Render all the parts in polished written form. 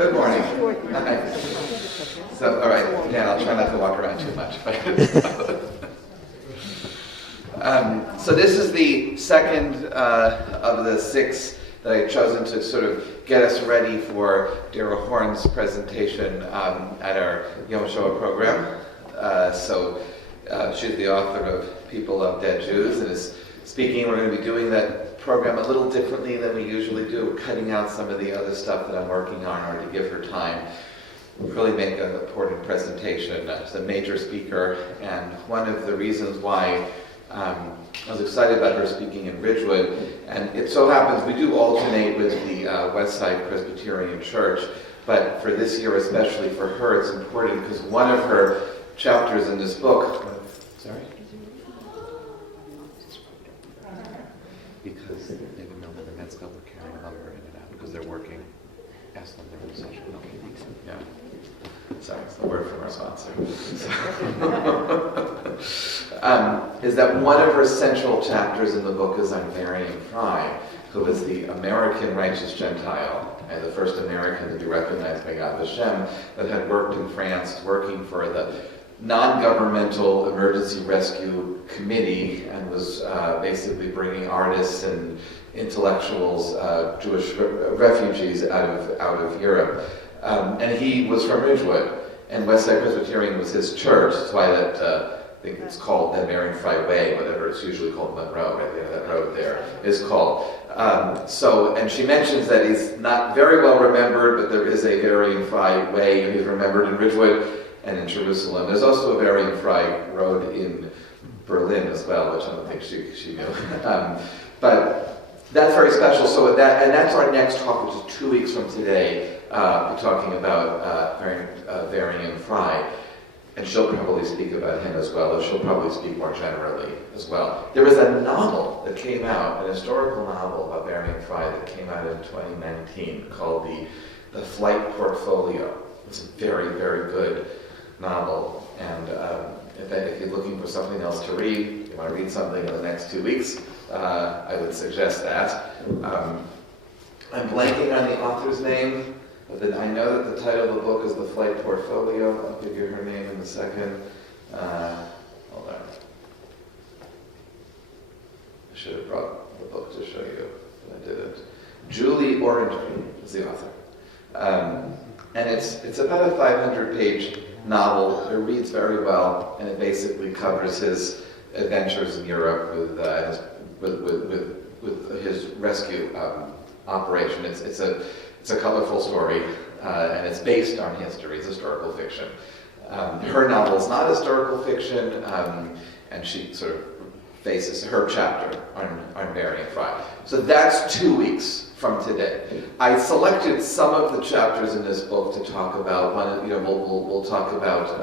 Good morning. Hi. So, all right, Dan, I'll try not to walk around too much. So this is the second of the 6 that I've chosen to sort of get us ready for Dara Horn's presentation at our Yom Shoah program. She's the author of People Love Dead Jews and is speaking. We're going to be doing that program a little differently than we usually do, cutting out some of the other stuff that I'm working on in order to give her time to really make an important presentation. She's a major speaker, and one of the reasons why I was excited about her speaking in Ridgewood, and it so happens we do alternate with the Westside Presbyterian Church, but for this year, especially for her, it's important because one of her chapters in this book, because they didn't know that the Mets Club were carrying lumber in and out because they're working. Ask them their recession. Yeah. Sorry, it's the word from our sponsor. Is that one of her central chapters in the book is on Marian Fry, who was the American righteous Gentile and the first American to be recognized by Yad Vashem that had worked in France, working for the non-governmental emergency rescue committee, and was basically bringing artists and intellectuals, Jewish refugees out of Europe. And he was from Ridgewood, and Westside Presbyterian was his church. That's why that I think it's called the Marian Fry Way, whatever it's usually called, Monroe, right there, that road there is called. And she mentions that he's not very well remembered, but there is a Marian Fry Way, and he's remembered in Ridgewood and in Jerusalem. There's also a Marian Fry Road in Berlin as well, which I don't think she knew. But that's very special. So that's our next talk, which is 2 weeks from today. We're talking about Marian Fry, and she'll probably speak about him as well, or she'll probably speak more generally as well. There was a novel that came out, an historical novel about Marian Fry that came out in 2019 called The Flight Portfolio. It's a very, very good novel, and if you're looking for something else to read, you want to read something in the next 2 weeks, I would suggest that. I'm blanking on the author's name, but I know that the title of the book is The Flight Portfolio. I'll give you her name in a second. Hold on. I should have brought the book to show you, but I didn't. Julie Orangery is the author. And it's about a 500-page novel. It reads very well, and it basically covers his adventures in Europe with his rescue operation. It's a colorful story, and it's based on history. It's historical fiction. Her novel is not historical fiction, and she sort of faces her chapter on Marian Fry. So that's 2 weeks from today. I selected some of the chapters in this book to talk about. We'll talk about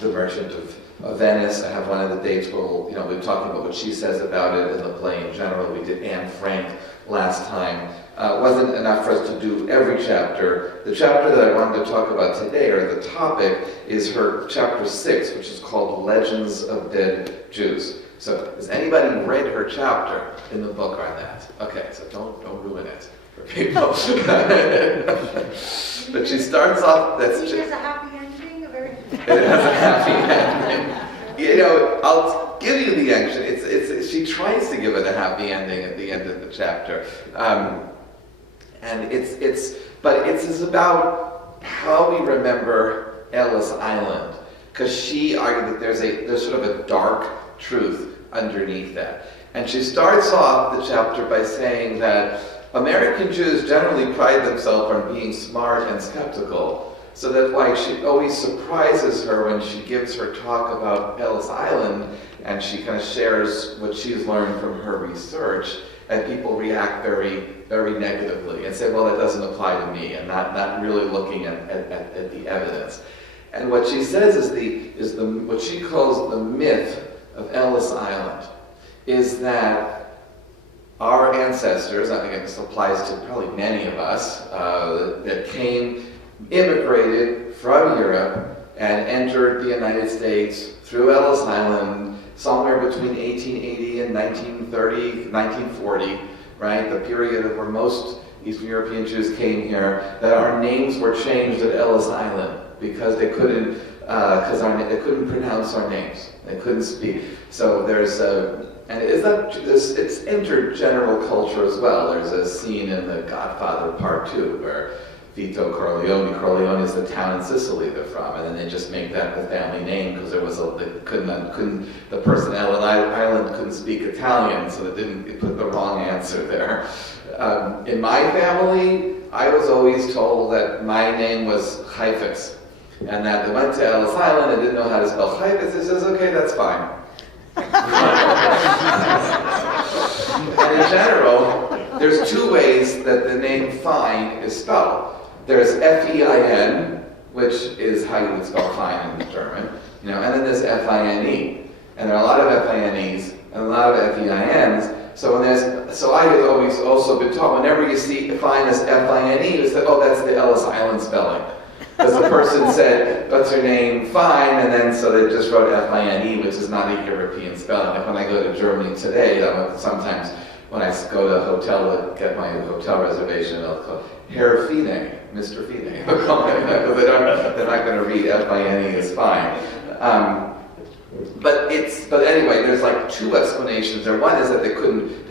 the Merchant of Venice. I have one of the dates where we're talking about what she says about it in the play in general. We did Anne Frank last time. It wasn't enough for us to do every chapter. The chapter that I wanted to talk about today, or the topic, is her chapter 6, which is called Legends of Dead Jews. So has anybody read her chapter in the book on that? Okay, so don't ruin it for people. But she starts off. It has a happy ending. It has a happy ending. I'll give you the ending. She tries to give it a happy ending at the end of the chapter, and it's about how we remember Ellis Island, because she argued that there's sort of a dark truth underneath that. And she starts off the chapter by saying that American Jews generally pride themselves on being smart and skeptical, so that's why she always surprises her when she gives her talk about Ellis Island, and she kind of shares what she's learned from her research, and people react very, very negatively and say, well, that doesn't apply to me, and not really looking at the evidence. And what she says is what she calls the myth of Ellis Island is that our ancestors, I think this applies to probably many of us, that immigrated from Europe and entered the United States through Ellis Island somewhere between 1880 and 1930, 1940, right? The period where most Eastern European Jews came here, that our names were changed at Ellis Island because they couldn't pronounce our names. They couldn't speak. So there's and it's intergeneral culture as well. There's a scene in The Godfather Part 2 where Vito Corleone is the town in Sicily they're from, and then they just make that the family name because the person at Ellis Island couldn't speak Italian, so it put the wrong answer there. In my family, I was always told that my name was Chaifetz, and that they went to Ellis Island and didn't know how to spell Chaifetz. It says, okay, that's fine. And in general, there's two ways that the name Fine is spelled. There's F-E-I-N, which is how you would spell fine in German, and then there's F-I-N-E. And there are a lot of F-I-N-Es and a lot of F-E-I-Ns. So I have always also been taught, whenever you see fine as F-I-N-E, you say, oh, that's the Ellis Island spelling. Because the person said, what's your name? Fine, and then so they just wrote F-I-N-E, which is not a European spelling. Like when I go to Germany today, sometimes when I go to a hotel to get my hotel reservation, they'll call Herr Fine, Mr. Fine. They'll call me that because they're not going to read F-I-N-E as fine. But anyway, there's like two explanations there. One is that they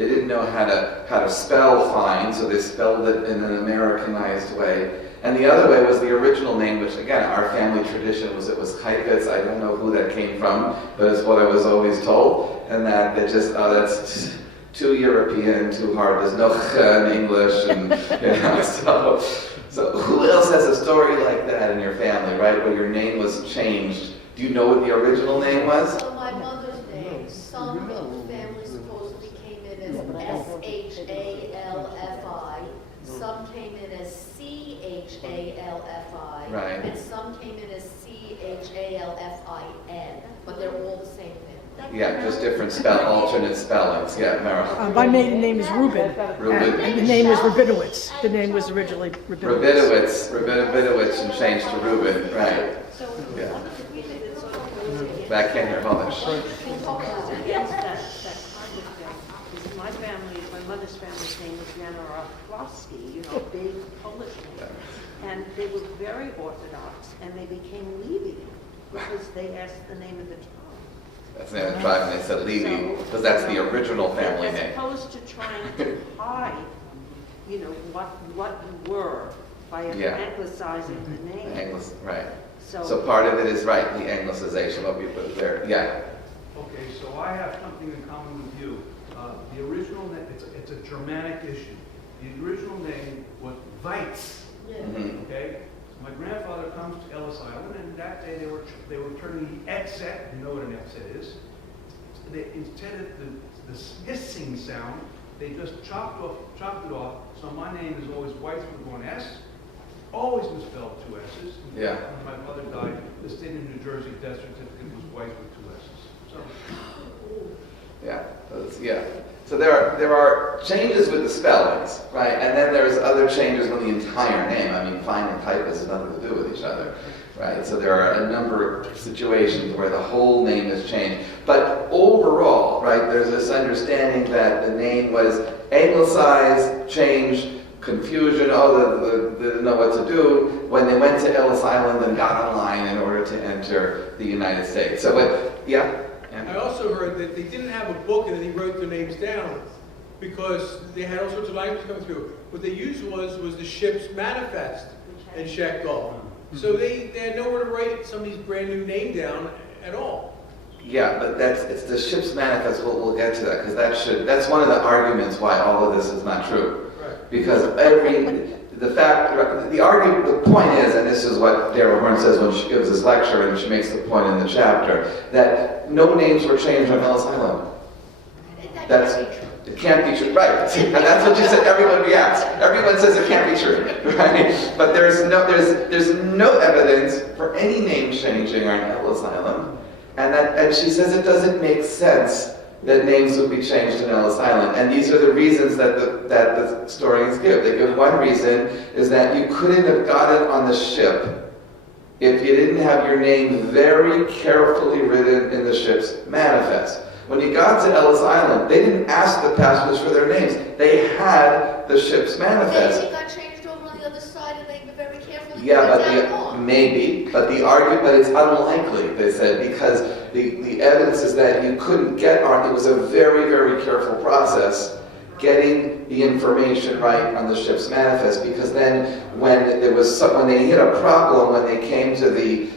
didn't know how to spell fine, so they spelled it in an Americanized way. And the other way was the original name, which again, our family tradition was Chaifetz. I don't know who that came from, but it's what I was always told. And that that's too European, too hard. There's no ch in English, and so who else has a story like that in your family, right? Where your name was changed. Do you know what the original name was? So my mother's name, some of the family supposedly came in as S-H-A-L-F-I, some came in as C-H-A-L-F-I, right. And some came in as C-H-A-L-F-I-N, but they're all the same family. Yeah, just different alternate spellings. Yeah, Meryl. My maiden name is Reuben. And the name was Rabinowitz. The name was originally Rabinowitz. Rabinowitz and changed to Reuben, right. Yeah. But I can't hear Polish. Yes, that kind of thing. My mother's family's name was Janarowski, big Polish name. And they were very Orthodox, and they became Levy because they asked the name of the tribe. That's the name of the tribe, and they said Levy, because that's the original family name. As opposed to trying to hide, what you were by anglicizing the name. Right. So part of it is right, the anglicization, what we put there. Yeah. Okay, so I have something in common with you. The original name, it's a Germanic issue. The original name was Weitz. Yeah. Mm-hmm. Okay? So my grandfather comes to Ellis Island, and that day they were turning the exet. You know what an exet is? Instead of the hissing sound, they just chopped it off. So my name is always Weitz with one S. Always misspelled two S's. Yeah. When my mother died, the state of New Jersey death certificate was Weitz with two S's. So. Yeah. So there are changes with the spellings, right? And then there's other changes with the entire name. I mean, fine and type has nothing to do with each other, right? So there are a number of situations where the whole name is changed. But overall, right, there's this understanding that the name was anglicized, changed, confusion, they didn't know what to do when they went to Ellis Island and got online in order to enter the United States. So, I also heard that they didn't have a book and then he wrote their names down because they had all sorts of language coming through. What they used was the ship's manifest and Shekel. So they had nowhere to write somebody's brand new name down at all. Yeah, but it's the ship's manifest. We'll get to that because that's one of the arguments why all of this is not true. Because the point is, and this is what Dara Horn says when she gives this lecture, and she makes the point in the chapter, that no names were changed on Ellis Island. It can't be true, right? And that's what you said. Everyone reacts. Everyone says it can't be true, right? But there's no evidence for any name changing on Ellis Island, and she says it doesn't make sense that names would be changed in Ellis Island. And these are the reasons that the historians give. They give one reason is that you couldn't have gotten on the ship if you didn't have your name very carefully written in the ship's manifest. When you got to Ellis Island, they didn't ask the passengers for their names. They had the ship's manifest. Maybe it got changed over on the other side and they were very careful to Yeah, put but it down more. maybe, but the argument, but it's unlikely, they said, because the evidence is that you couldn't get it was a very, very careful process getting the information right on the ship's manifest, because then when when they hit a problem, when they came to the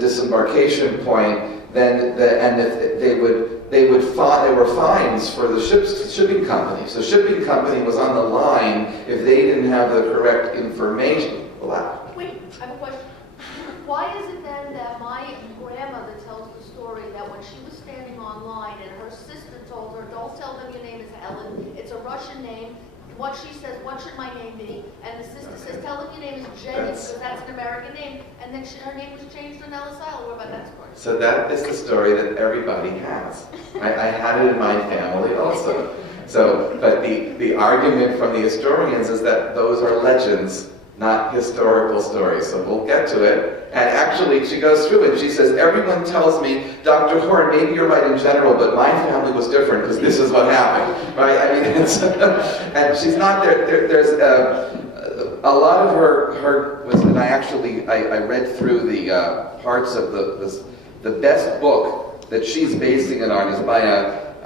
disembarkation point, then there were fines for the shipping company. So shipping company was on the line if they didn't have the correct information. Wow. Wait, I have a question. Why is it then that my grandmother tells the story that when she was standing online and her sister told her, don't tell them your name is Helen, it's a Russian name. What she says, what should my name be? And the sister says, tell them your name is Jenny because that's an American name. And then her name was changed on Ellis Island. What about that story? So that is the story that everybody has. I had it in my family also. So, but the argument from the historians is that those are legends, not historical stories. So we'll get to it. And actually, she goes through it. She says, everyone tells me, Dr. Horn, maybe you're right in general, but my family was different because this is what happened, right? I mean, and she's not there. There's a lot of her was, and I read through the parts of the best book that she's basing it on is by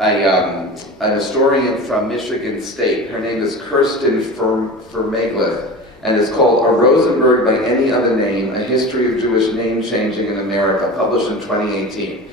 an historian from Michigan State. Her name is Kirsten Vermeglith. And it's called A Rosenberg by Any Other Name, A History of Jewish Name Changing in America, published in 2018.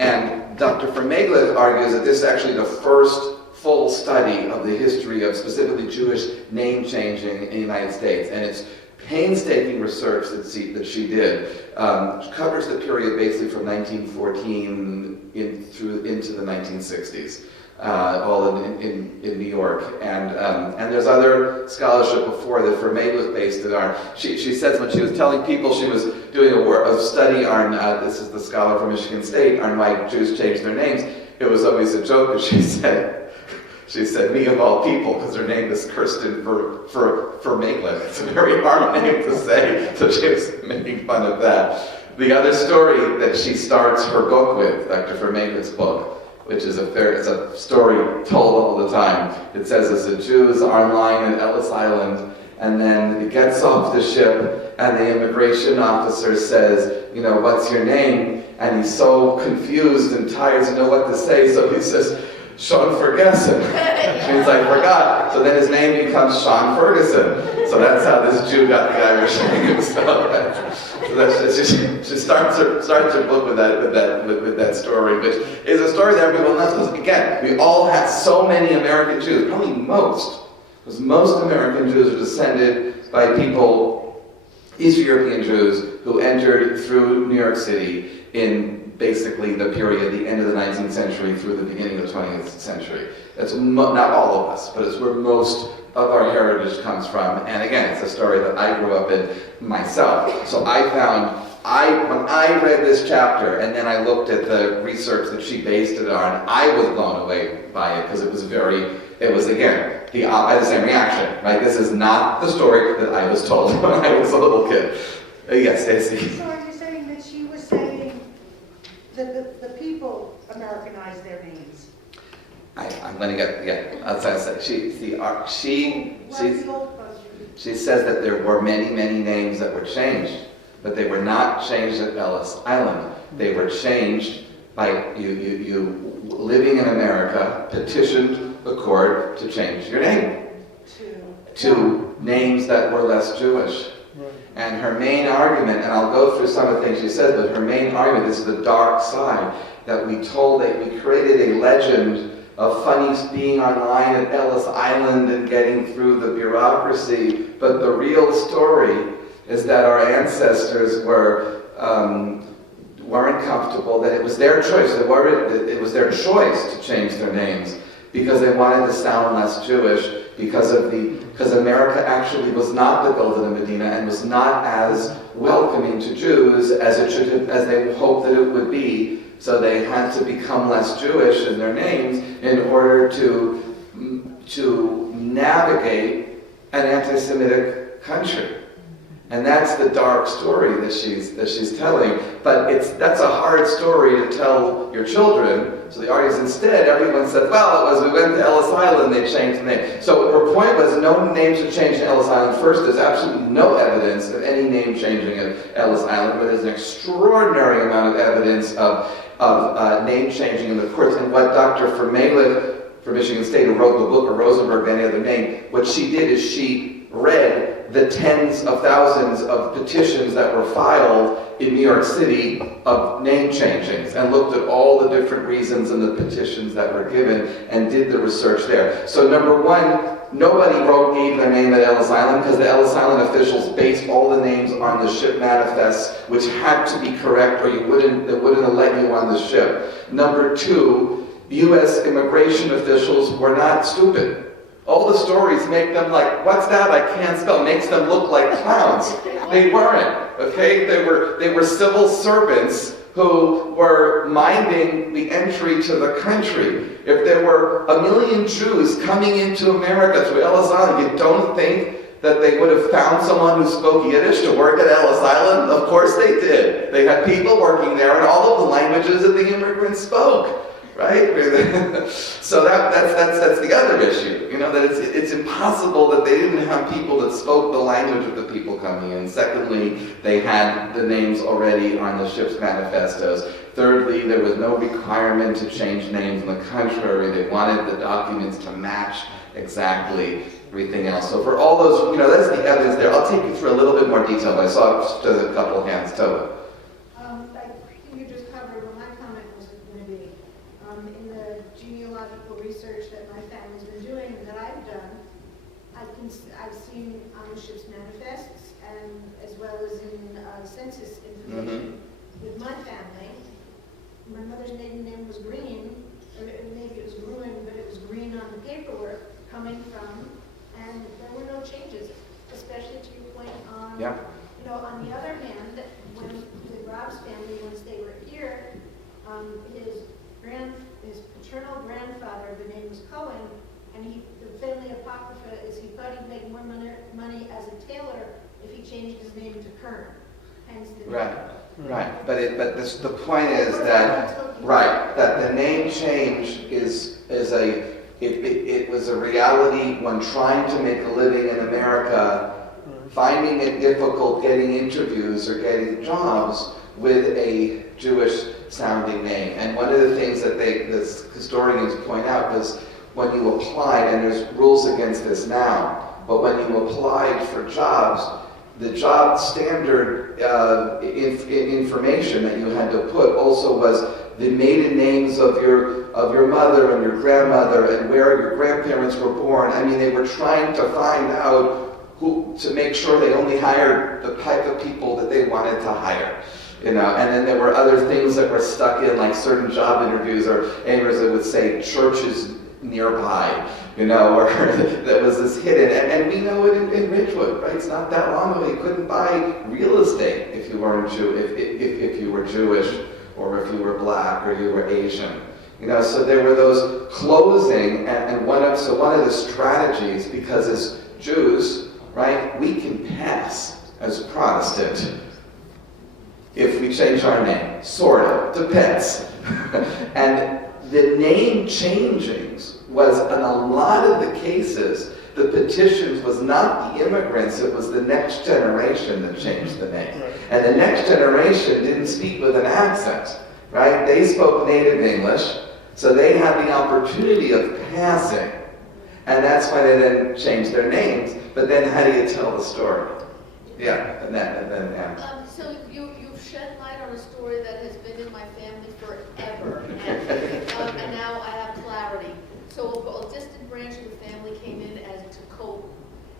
And Dr. Vermeglith argues that this is actually the first full study of the history of specifically Jewish name changing in the United States. And it's painstaking research that she did. Covers the period basically from 1914 into the 1960s. All in New York, and there's other scholarship before that Vermeil was based on. She says when she was telling people she was doing a study on, this is the scholar from Michigan State, on why Jews changed their names, it was always a joke, and she said, me of all people, because her name is Kirsten Vermeil. It's a very hard name to say, so she was making fun of that. The other story that she starts her book with, Dr. Vermeil's book, which is it's a story told all the time. It says as a Jew is online at Ellis Island, and then he gets off the ship, and the immigration officer says, what's your name? And he's so confused and tired to know what to say, so he says, Sean Ferguson. Means I forgot. So then his name becomes Sean Ferguson. So that's how this Jew got the Irish name. So she starts her book with that story, which is a story that everyone knows. Because again, we all have so many American Jews, probably most, because most American Jews are descended by people, East European Jews, who entered through New York City in basically the period, the end of the 19th century through the beginning of the 20th century. That's not all of us, but it's where most of our heritage comes from. And again, it's a story that I grew up in myself. So I found, when I read this chapter and then I looked at the research that she based it on, I was blown away by it because it was again, I had the same reaction, right? This is not the story that I was told when I was a little kid. Yes, Stacey. So are you saying that she was saying that the people Americanized their names? I'm going to get, I'll say, she says that there were many, many names that were changed, but they were not changed at Ellis Island. They were changed by you living in America, petitioned the court to change your name to names that were less Jewish. And her main argument, and I'll go through some of the things she says, but her main argument, this is the dark side, that we created a legend of funny being online at Ellis Island and getting through the bureaucracy, but the real story is that our ancestors weren't comfortable, that it was their choice. It was their choice to change their names because they wanted to sound less Jewish, because America actually was not the Golden Medina and was not as welcoming to Jews as they hoped that it would be. So they had to become less Jewish in their names in order to navigate an anti-Semitic country. And that's the dark story that she's telling. But that's a hard story to tell your children. So the audience, instead, everyone said, well, we went to Ellis Island, they changed the name. So her point was no names were changed in Ellis Island. First, there's absolutely no evidence of any name changing at Ellis Island, but there's an extraordinary amount of evidence of name changing in the courts. And what Dr. Vermeulen for Michigan State, who wrote the book, or Rosenberg, any other name, what she did is she read the tens of thousands of petitions that were filed in New York City of name changings and looked at all the different reasons in the petitions that were given and did the research there. So number one, nobody gave their name at Ellis Island because the Ellis Island officials based all the names on the ship manifests, which had to be correct or they wouldn't have let you on the ship. Number two, U.S. immigration officials were not stupid. All the stories make them like, what's that? I can't spell. Makes them look like clowns. They weren't, okay? They were civil servants who were minding the entry to the country. If there were 1 million Jews coming into America through Ellis Island, you don't think that they would have found someone who spoke Yiddish to work at Ellis Island? Of course they did. They had people working there in all of the languages that the immigrants spoke. Right? So that's the other issue, that it's impossible that they didn't have people that spoke the language of the people coming in. Secondly, they had the names already on the ship's manifestos. Thirdly, there was no requirement to change names. On the contrary, they wanted the documents to match exactly everything else. So for all those, that's the evidence there. I'll take you through a little bit more detail, but I saw just a couple of hands. Tova. You just covered what my comment was going to be. In the genealogical research that my family's been doing and that I've done, I've seen on the ship's manifests and as well as in census information with my family. My mother's maiden name was Green, or maybe it was Gruen, but it was Green on the paperwork coming from, and there were no changes, especially to your point on, on the other hand, when with Rob's family, once they were here, his paternal grandfather, the name was Cohen, and the family apocrypha is he thought he'd make more money as a tailor if he changed his name to Kern. Hence the name. Right. The point is that the name change it was a reality when trying to make a living in America, finding it difficult getting interviews or getting jobs with a Jewish sounding name. And one of the things that the historians point out was when you applied, and there's rules against this now, but when you applied for jobs, the job standard information that you had to put also was the maiden names of your mother and your grandmother and where your grandparents were born. I mean, they were trying to find out to make sure they only hired the type of people that they wanted to hire. And then there were other things that were stuck in, like certain job interviews or anywhere that would say churches nearby, or that was this hidden. And we know it in Ridgewood, right? It's not that long ago. You couldn't buy real estate if you weren't if you were Jewish or if you were black or you were Asian. So there were those closing, and one of the strategies, because as Jews, right, we can pass as Protestant if we change our name, sort of, depends. And the name changings was, in a lot of the cases, the petitions was not the immigrants, it was the next generation that changed the name. And the next generation didn't speak with an accent, right? They spoke native English, so they had the opportunity of passing. And that's why they then changed their names. But then how do you tell the story? Yeah, and then. So you've shed light on a story that has been in my family forever, and now I have clarity. So a distant branch of the family came in as to Cope,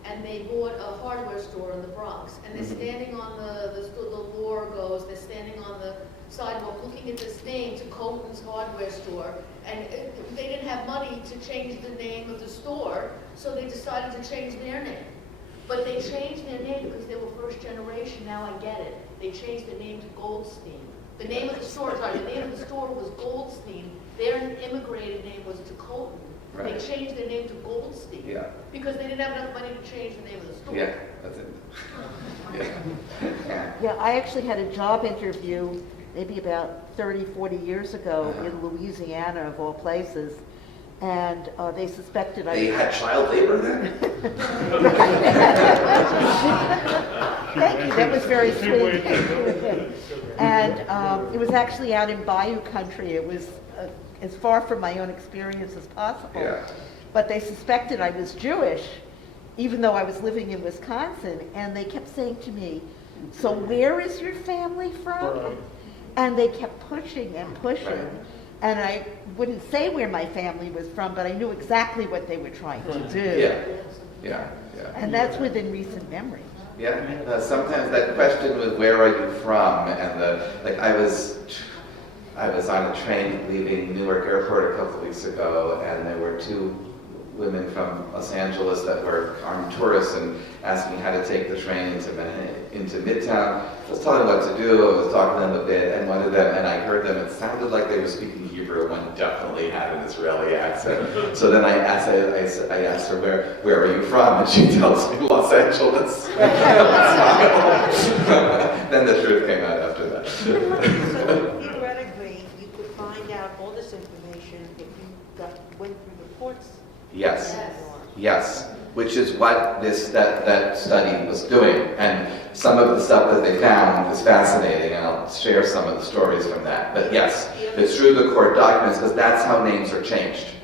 and they bought a hardware store in the Bronx, and they're standing on the lore goes, they're standing on the sidewalk looking at this name to Colton's hardware store, and they didn't have money to change the name of the store, so they decided to change their name. But they changed their name because they were first generation. Now I get it. They changed the name to Goldstein. The name of the store was Goldstein. Their immigrated name was to Colton. Right. They changed their name to Goldstein because they didn't have enough money to change the name of the store. That's it. Yeah. Yeah, I actually had a job interview maybe about 30, 40 years ago in Louisiana, of all places, and they suspected They had child labor then? Thank you, that was very sweet. And it was actually out in Bayou country. It was as far from my own experience as possible. Yeah. But they suspected I was Jewish, even though I was living in Wisconsin, and they kept saying to me, "So where is your family from?" And they kept pushing and pushing, and I wouldn't say where my family was from, but I knew exactly what they were trying to do. Yeah. And that's within recent memory. Yeah. Sometimes that question with "Where are you from?" and I was on a train leaving Newark Airport a couple of weeks ago, and there were two women from Los Angeles that were armed tourists and asking how to take the train into Midtown. I was telling them what to do, I was talking to them a bit, and one of them, and I heard them, it sounded like they were speaking Hebrew, one definitely had an Israeli accent. So then I asked her, where are you from? And she tells me, Los Angeles. Then the truth came out after that. So theoretically, you could find out all this information if you went through the courts. Yes, which is what that study was doing, and some of the stuff that they found is fascinating, and I'll share some of the stories from that. But yes, it's through the court documents, because that's how names are changed,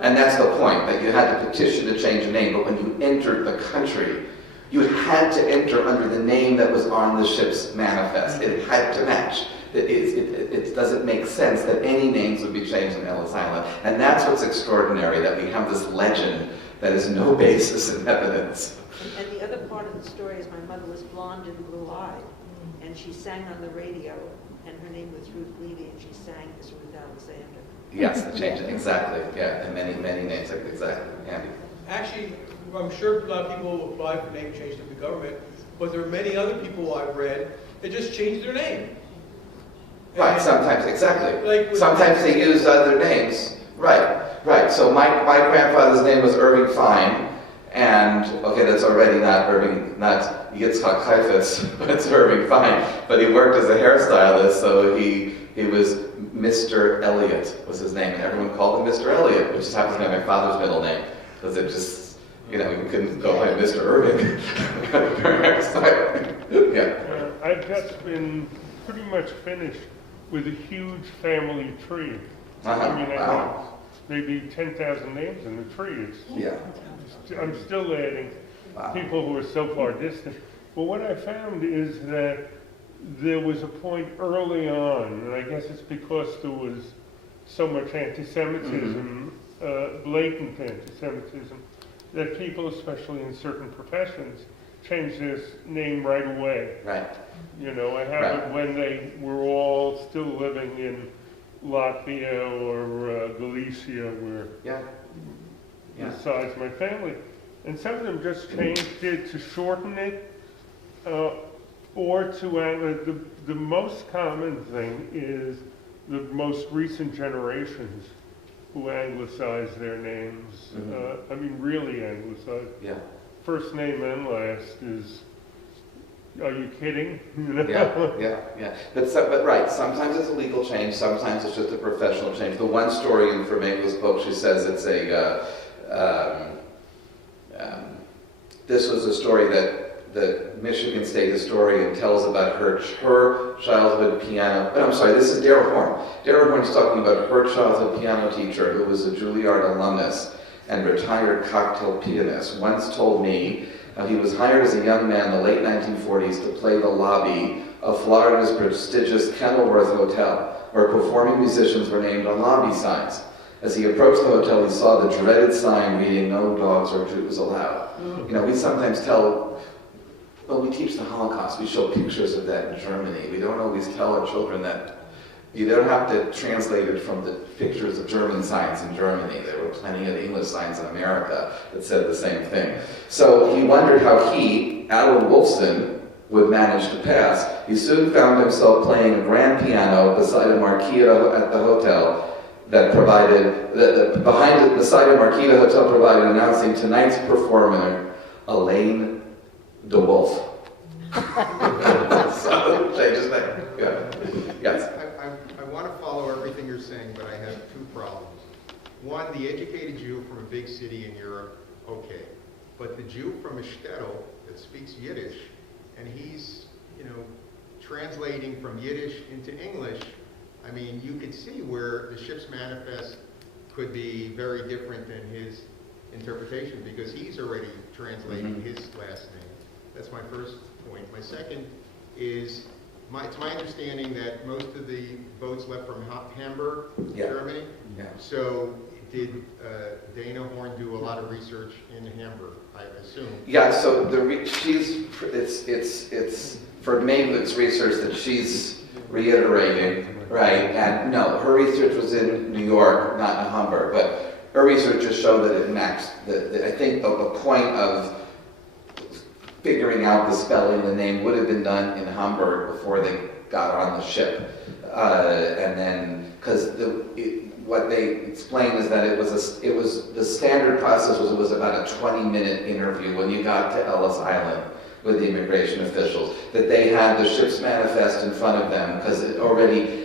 and that's the point, that you had to petition to change a name, but when you entered the country, you had to enter under the name that was on the ship's manifest. It had to match. It doesn't make sense that any names would be changed on Ellis Island. And that's what's extraordinary, that we have this legend that has no basis in evidence. And the other part of the story is my mother was blonde and blue-eyed, and she sang on the radio, and her name was Ruth Levy, and she sang as Ruth Alexander. Yes, the change, exactly. Yeah, and many names, exactly. Andy. Actually, I'm sure a lot of people will apply for name change to the government, but there are many other people I've read that just change their name. Right, sometimes, exactly. Sometimes they use other names. Right. So my grandfather's name was Irving Fine, and okay, that's already not Yitzchak Heifetz, but it's Irving Fine. But he worked as a hairstylist, so he was Mr. Elliot was his name, and everyone called him Mr. Elliot, which just happens to be my father's middle name, because it just, you couldn't go by Mr. Irving. I've just been pretty much finished with a huge family tree. I mean, I have maybe 10,000 names in the tree. I'm still adding people who are so far distant. But what I found is that there was a point early on, and I guess it's because there was so much anti-Semitism, blatant anti-Semitism, that people, especially in certain professions, changed their name right away. Right. I have it when they were all still living in Latvia or Galicia, where besides my family. And some of them just changed it to shorten it, or to, the most common thing is the most recent generations who anglicize their names. I mean, really anglicize. Yeah. First name and last is, are you kidding? Yeah. But right, sometimes it's a legal change, sometimes it's just a professional change. The one story in Vermeulen's book, she says it's this was a story that the Michigan State historian tells about her childhood piano. I'm sorry, this is Dara Horn. Dara Horn's talking about her childhood piano teacher, who was a Juilliard alumnus and retired cocktail pianist, once told me he was hired as a young man in the late 1940s to play the lobby of Florida's prestigious Kenilworth Hotel, where performing musicians were named on lobby signs. As he approached the hotel, he saw the dreaded sign reading, "No dogs or Jews allowed." We sometimes we teach the Holocaust, we show pictures of that in Germany. We don't always tell our children that. You don't have to translate it from the pictures of German signs in Germany. There were plenty of English signs in America that said the same thing. So he wondered how he, Alan Wolfson, would manage to pass. He soon found himself playing a grand piano beside a marquee at the hotel that provided, beside a marquee the hotel provided, announcing tonight's performer, Elaine De Wolf. So, change his name. Yeah. Yes. I want to follow everything you're saying, but I have two problems. One, the educated Jew from a big city in Europe, okay. But the Jew from a shtetl that speaks Yiddish, and he's, translating from Yiddish into English, I mean, you could see where the ship's manifest could be very different than his interpretation, because he's already translating his last name. That's my first point. My second is, it's my understanding that most of the boats left from Hamburg, Germany. Yeah. So did Dana Horn do a lot of research in Hamburg, I assume? Yeah, so it's for Maitland's research that she's reiterating, right? And no, her research was in New York, not in Hamburg, but her research just showed that it matched. I think the point of figuring out the spelling of the name would have been done in Hamburg before they got on the ship. And then, because what they explained is that it was the standard process was it was about a 20-minute interview when you got to Ellis Island with the immigration officials, that they had the ship's manifest in front of them, because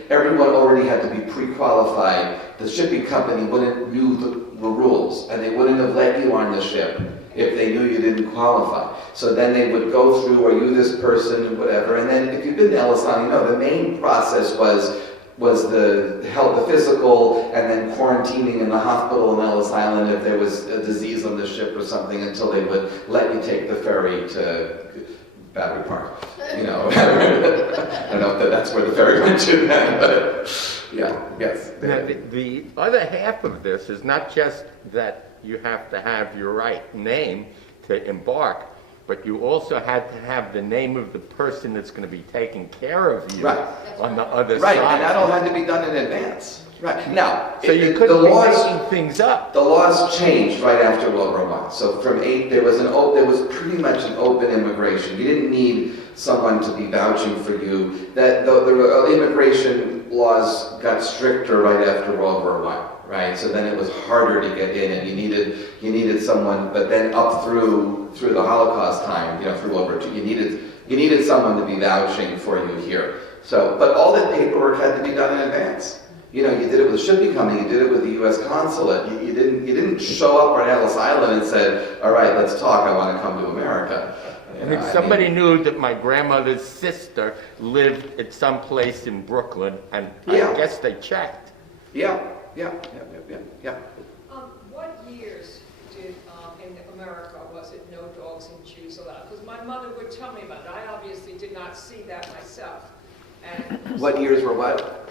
everyone already had to be pre-qualified. The shipping company knew the rules, and they wouldn't have let you on the ship if they knew you didn't qualify. So then they would go through, are you this person, and whatever. And then if you've been to Ellis Island, the main process was the health, the physical, and then quarantining in the hospital in Ellis Island if there was a disease on the ship or something, until they would let you take the ferry to Battery Park. I don't know if that's where the ferry went to then, but yes. Now, the other half of this is not just that you have to have your right name to embark, but you also had to have the name of the person that's going to be taking care of you on the other side. Right, and that all had to be done in advance. Right. Now, so you couldn't be making things up. The laws changed right after World War I. So from 8, there was pretty much an open immigration. You didn't need someone to be vouching for you. That the immigration laws got stricter right after World War I. Right. So then it was harder to get in, and you needed someone. But then up through the Holocaust time, through World War II, you needed someone to be vouching for you here. So, but all that paperwork had to be done in advance. You did it with the shipping company, you did it with the U.S. consulate. You didn't show up on Ellis Island and said, all right, let's talk, I want to come to America. Somebody knew that my grandmother's sister lived at some place in Brooklyn, and I guess they checked. Yeah. What years did, in America, was it no dogs and Jews allowed? Because my mother would tell me about it. I obviously did not see that myself. And what years were what?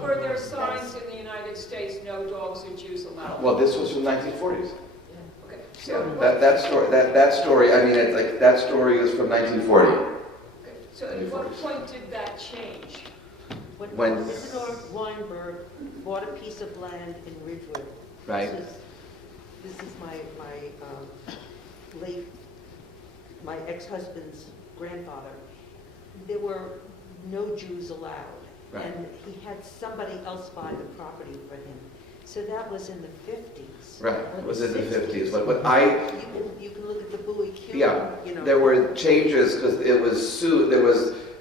Were there signs in the United States, no dogs and Jews allowed? Well, this was from 1940s. Okay. So that story. I mean, it's like that story is from 1940. Okay. So at what point did that change? When Isidore Weinberg bought a piece of land in Ridgewood. Right. This is my ex-husband's grandfather. There were no Jews allowed. Right. And he had somebody else buy the property for him. So that was in the 50s. Right, it was in the 50s. You can look at the Bowie Q. Yeah, there were changes because it was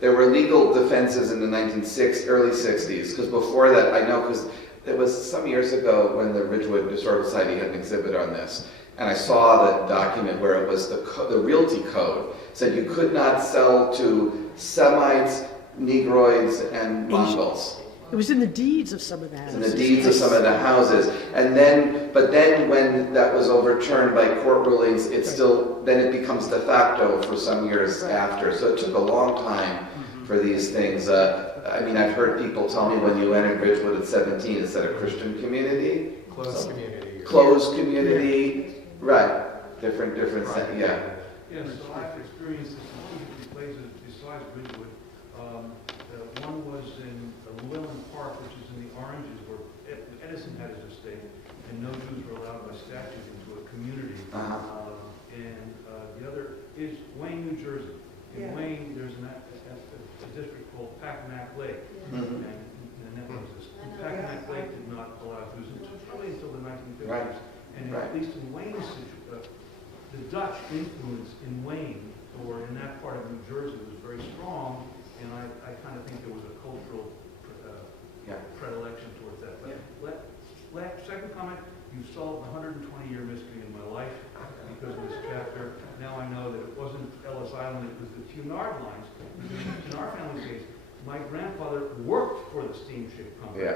there were legal defenses in the early 60s, because before that, I know, because it was some years ago when the Ridgewood Historical Society had an exhibit on this, and I saw the document where it was the realty code said you could not sell to Semites, Negroids, and Mongols. It was in the deeds of some of the houses. In the deeds of some of the houses. But then when that was overturned by court rulings, then it becomes de facto for some years after. So it took a long time for these things. I've heard people tell me when you entered Ridgewood at 17, is that a Christian community? Closed community. Closed community, right. Different, yeah. Yeah, so I've experienced this in 2 places besides Ridgewood. One was in Llewellyn Park, which is in the Oranges, where Edison had his estate, and no Jews were allowed by statute into a community. And the other is Wayne, New Jersey. In Wayne, there's a district called Packanack Lake, and that was this. Packanack Lake did not allow Jews probably until the 1950s. And at least in Wayne's the Dutch influence in Wayne or in that part of New Jersey was very strong, and I kind of think there was a cultural predilection towards that. But second comment, you solved the 120-year mystery in my life because of this chapter. Now I know that it wasn't Ellis Island, it was the Cunard lines. In our family case, my grandfather worked for the steamship company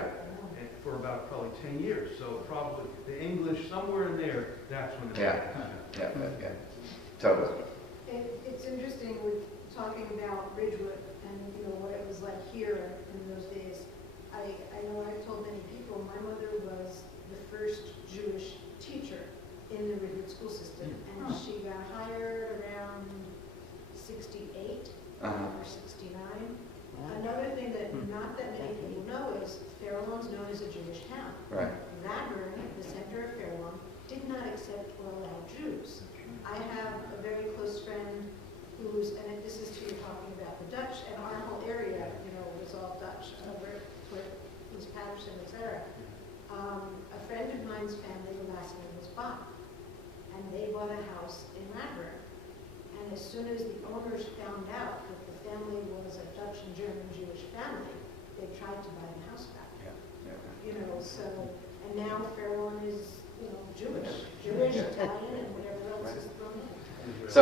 for about probably 10 years. So probably the English, somewhere in there, that's when it happened. Totally. It's interesting with talking about Ridgewood and what it was like here in those days. I know I've told many people my mother was the first Jewish teacher in the Ridgewood school system, and she got hired around 68 or 69. Another thing that not that many people know is Fair Lawn's known as a Jewish town. Right. Radburn, the center of Fair Lawn, did not accept or allow Jews. I have a very close friend who's, and this is who you're talking about, the Dutch, and our whole area, was all Dutch, over was Patterson, etc. A friend of mine's family, the last name was Bach, and they bought a house in Radburn. And as soon as the owners found out that the family was a Dutch and German Jewish family, they tried to buy the house back. So, and now Fair Lawn is, Jewish, Italian, and whatever else is thrown in. So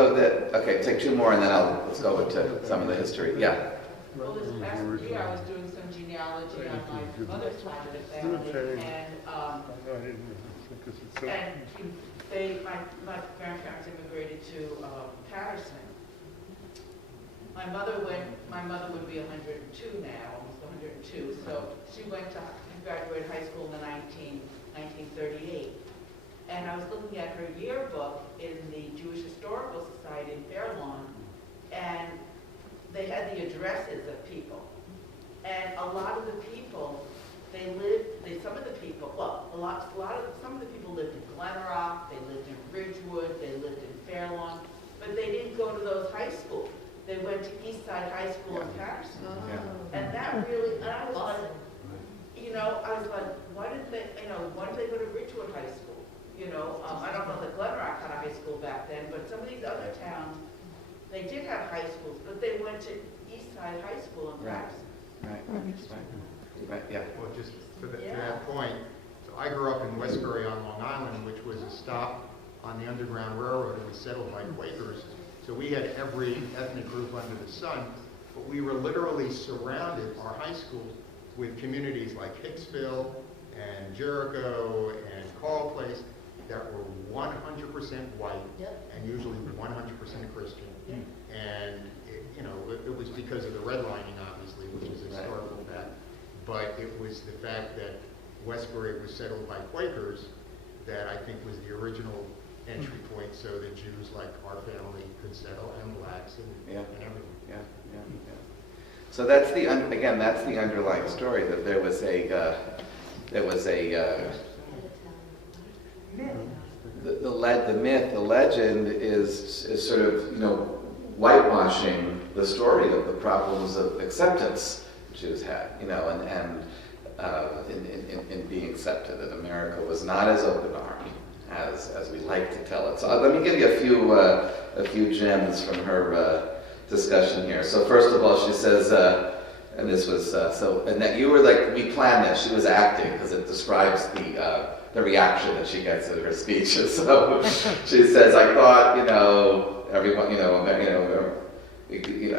take two more and then let's go into some of the history. Yeah. Well, this past year I was doing some genealogy on my mother's side of the family, and my grandparents immigrated to Patterson. My mother would be 102 now, almost 102. So she graduated high school in 1938. And I was looking at her yearbook in the Jewish Historical Society in Fair Lawn, and they had the addresses of people. And a lot of the people, some of the people lived in Glen Rock, they lived in Ridgewood, they lived in Fair Lawn, but they didn't go to those high schools. They went to Eastside High School in Patterson. And that really, and I was like, why did they go to Ridgewood High School? I don't know that Glen Rock had a high school back then, but some of these other towns, they did have high schools, but they went to Eastside High School in Patterson. Right. Yeah. Well, just to that point, so I grew up in Westbury on Long Island, which was a stop on the Underground Railroad. It was settled by Quakers. So we had every ethnic group under the sun, but we were literally surrounded, our high schools, with communities like Hicksville and Jericho and Call Place that were 100% white and usually 100% Christian. And it was because of the redlining, obviously, which is a historical fact. But it was the fact that Westbury was settled by Quakers that I think was the original entry point, so that Jews like our family could settle, and blacks and everything. So that's the underlying story, that there was a the legend is sort of whitewashing the story of the problems of acceptance Jews had, and in being accepted, that America was not as open-armed as we like to tell it. So let me give you a few gems from her discussion here. So first of all, she says, and this was and that you were we planned that. She was acting because it describes the reaction that she gets at her speeches. So she says, I thought everyone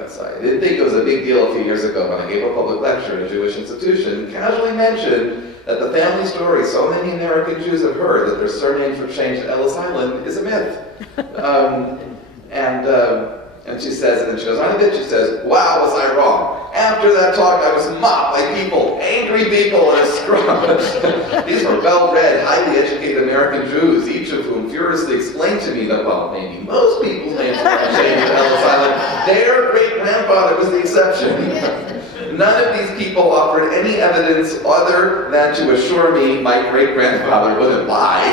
so I didn't think it was a big deal a few years ago when I gave a public lecture in a Jewish institution, casually mentioned that the family story so many American Jews have heard that their surnames were changed to Ellis Island is a myth. And she says, and then she goes on a bit, she says, wow, was I wrong. After that talk, I was mocked by people, angry people in a scrum. These were well-read, highly educated American Jews, each of whom furiously explained to me that, well, maybe most people's names were changed to Ellis Island. Their great-grandfather was the exception. None of these people offered any evidence other than to assure me my great-grandfather wouldn't lie.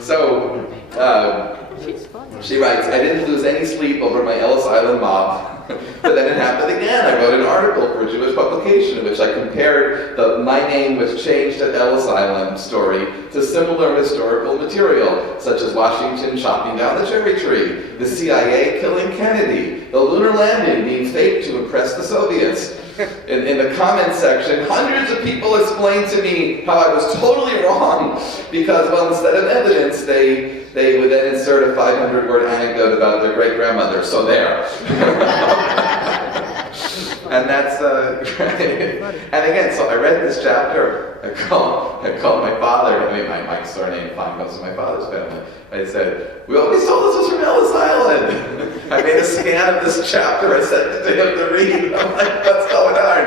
So, she writes, I didn't lose any sleep over my Ellis Island mob. But then it happened again. I wrote an article for a Jewish publication in which I compared the "my name was changed at Ellis Island" story to similar historical material, such as Washington chopping down the cherry tree, the CIA killing Kennedy, the lunar landing being faked to impress the Soviets. In the comments section, hundreds of people explained to me how I was totally wrong because, well, instead of evidence, they would then insert a 500-word anecdote about their great-grandmother. So there. And that's, and again, so I read this chapter. I called my father. I mean, my surname goes to my father's family. I said, "We always told us this was from Ellis Island." I made a scan of this chapter and sent it to him to read. I'm like, "What's going on?"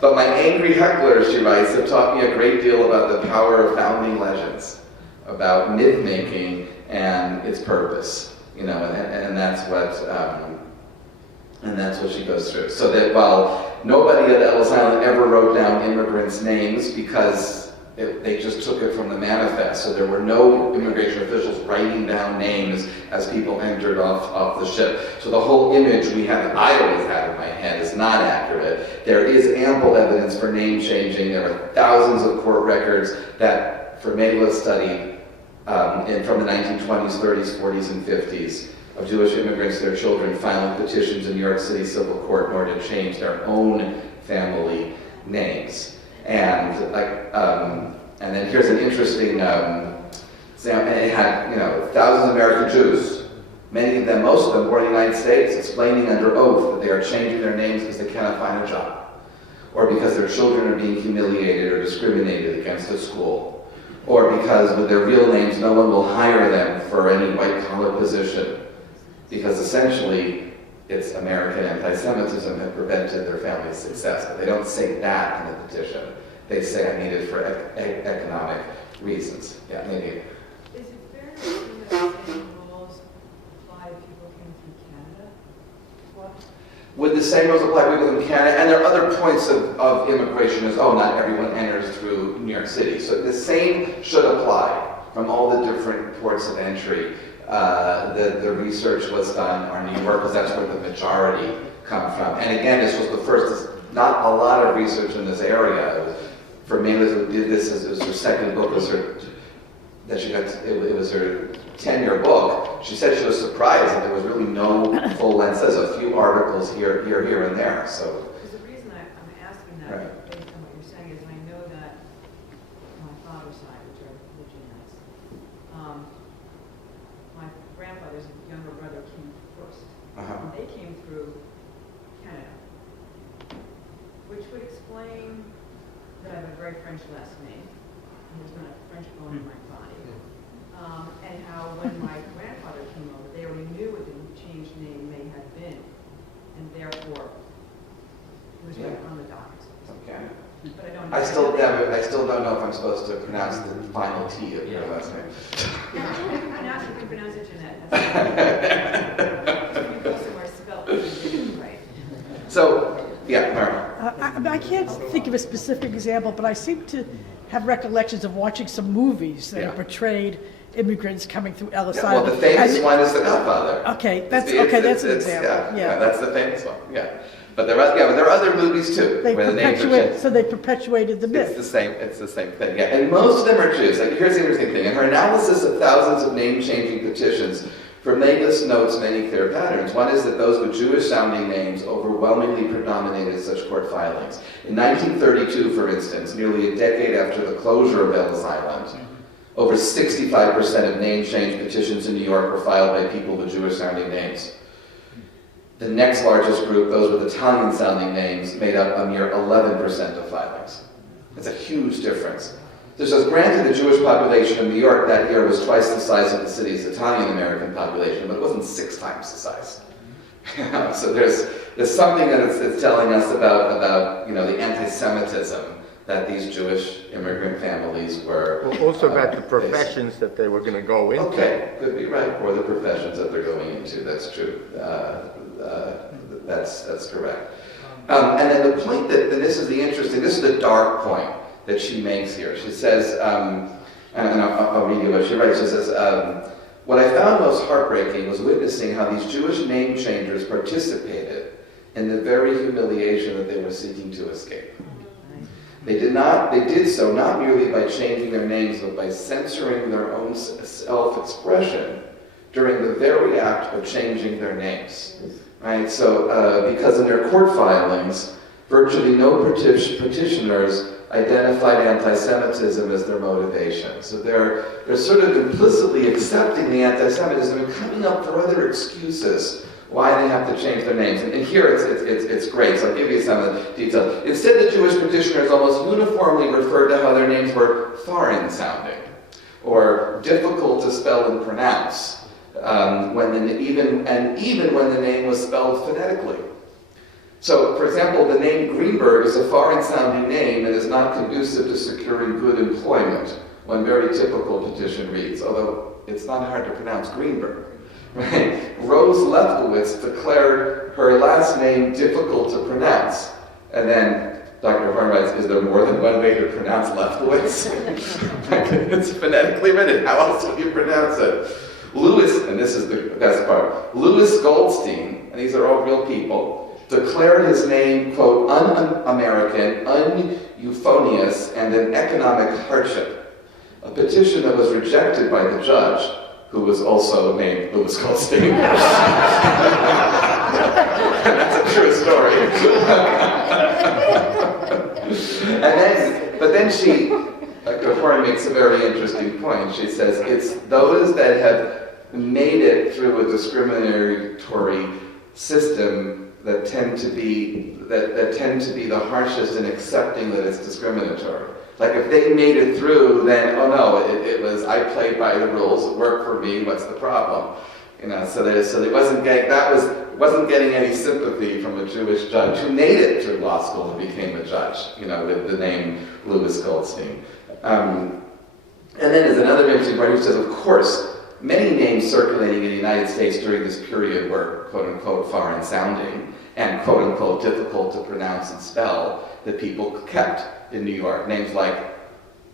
But my angry hecklers, she writes, have taught me a great deal about the power of founding legends, about myth making and its purpose. And that's what she goes through. So that while nobody at Ellis Island ever wrote down immigrants' names because they just took it from the manifest, so there were no immigration officials writing down names as people entered off the ship. So the whole image I always had in my head is not accurate. There is ample evidence for name changing. There are thousands of court records that Fermela studied from the 1920s, 30s, 40s, and 50s of Jewish immigrants and their children filing petitions in New York City Civil Court in order to change their own family names. And then here's an interesting example. It had, thousands of American Jews, most of them born in the United States, explaining under oath that they are changing their names because they cannot find a job, or because their children are being humiliated or discriminated against at school, or because with their real names no one will hire them for any white-collar position, because essentially it's American anti-Semitism that prevented their family's success. But they don't say that in the petition. They say I need it for economic reasons. Yeah, maybe. Is it fair to assume that the same rules apply if people came through Canada? What? Would the same rules apply to people in Canada? And there are other points of immigration as, not everyone enters through New York City. So the same should apply from all the different ports of entry. The research was done on New York because that's where the majority come from. And again, this was the first, not a lot of research in this area. For me, who did this, it was her second book, it was her 10-year book. She said she was surprised that there was really no full-length, there's a few articles here, and there. So. Because the reason I'm asking that, right. based on what you're saying, is I know that my father's side, which are Virginians, my grandfather's younger brother came first. And they came through Canada, which would explain that I have a very French last name. There's not a French bone in my body. And how when my grandfather came over, they already knew what the changed name may have been, and therefore it was right on the docket. Okay. But I don't. I still don't know if I'm supposed to pronounce the final T of your last name. You can pronounce it Jeanette. You go somewhere spelled right. So, yeah, Mary. I can't think of a specific example, but I seem to have recollections of watching some movies that portrayed immigrants coming through Ellis Island. Well, the famous one is The Godfather. Okay, that's an example. Yeah, that's the famous one. Yeah, but there are other movies too. They perpetuated the myth. It's the same thing. Yeah, and most of them are Jews. Like, here's the interesting thing: in her analysis of thousands of name-changing petitions, Vermegas notes many clear patterns. One is that those with Jewish-sounding names overwhelmingly predominated such court filings. In 1932, for instance, nearly a decade after the closure of Ellis Island, over 65% of name change petitions in New York were filed by people with Jewish-sounding names. The next largest group, those with Italian-sounding names, made up a mere 11% of filings. It's a huge difference. This is granted the Jewish population of New York that year was twice the size of the city's Italian-American population, but it wasn't 6 times the size. So there's something that it's telling us about the anti-Semitism that these Jewish immigrant families were. Well, also about the professions that they were going to go into. Okay, could be right, or the professions that they're going into. That's true. That's correct. And then the point that this is the dark point that she makes here. She says, and I'll read you what she writes. She says, What I found most heartbreaking was witnessing how these Jewish name changers participated in the very humiliation that they were seeking to escape. They did so not merely by changing their names, but by censoring their own self-expression during the very act of changing their names. Right? So, because in their court filings, virtually no petitioners identified anti-Semitism as their motivation. So they're sort of implicitly accepting the anti-Semitism and coming up for other excuses why they have to change their names. And here it's great, so I'll give you some of the details. Instead, the Jewish petitioners almost uniformly referred to how their names were foreign sounding, or difficult to spell and pronounce, even when the name was spelled phonetically. So, for example, the name Greenberg is a foreign-sounding name and is not conducive to securing good employment, one very typical petition reads, although it's not hard to pronounce Greenberg. Right? Rose Lefkowitz declared her last name difficult to pronounce. And then Dr. Horn writes, is there more than one way to pronounce Lefkowitz? It's phonetically written. How else would you pronounce it? Lewis, and this is the best part, Louis Goldstein, and these are all real people, declared his name, quote, un-American, un-euphonious, and an economic hardship. A petition that was rejected by the judge, who was also named Louis Goldstein. And that's a true story. But then she, Horn makes a very interesting point. She says, it's those that have made it through a discriminatory system that tend to be the harshest in accepting that it's discriminatory. Like if they made it through, then oh no, it was I played by the rules, it worked for me. What's the problem? You know, so they wasn't getting any sympathy from a Jewish judge who made it through law school and became a judge. You know, with the name Louis Goldstein. And then there's another interesting part who says, of course, many names circulating in the United States during this period were quote-unquote foreign sounding and quote-unquote difficult to pronounce and spell that people kept in New York. Names like,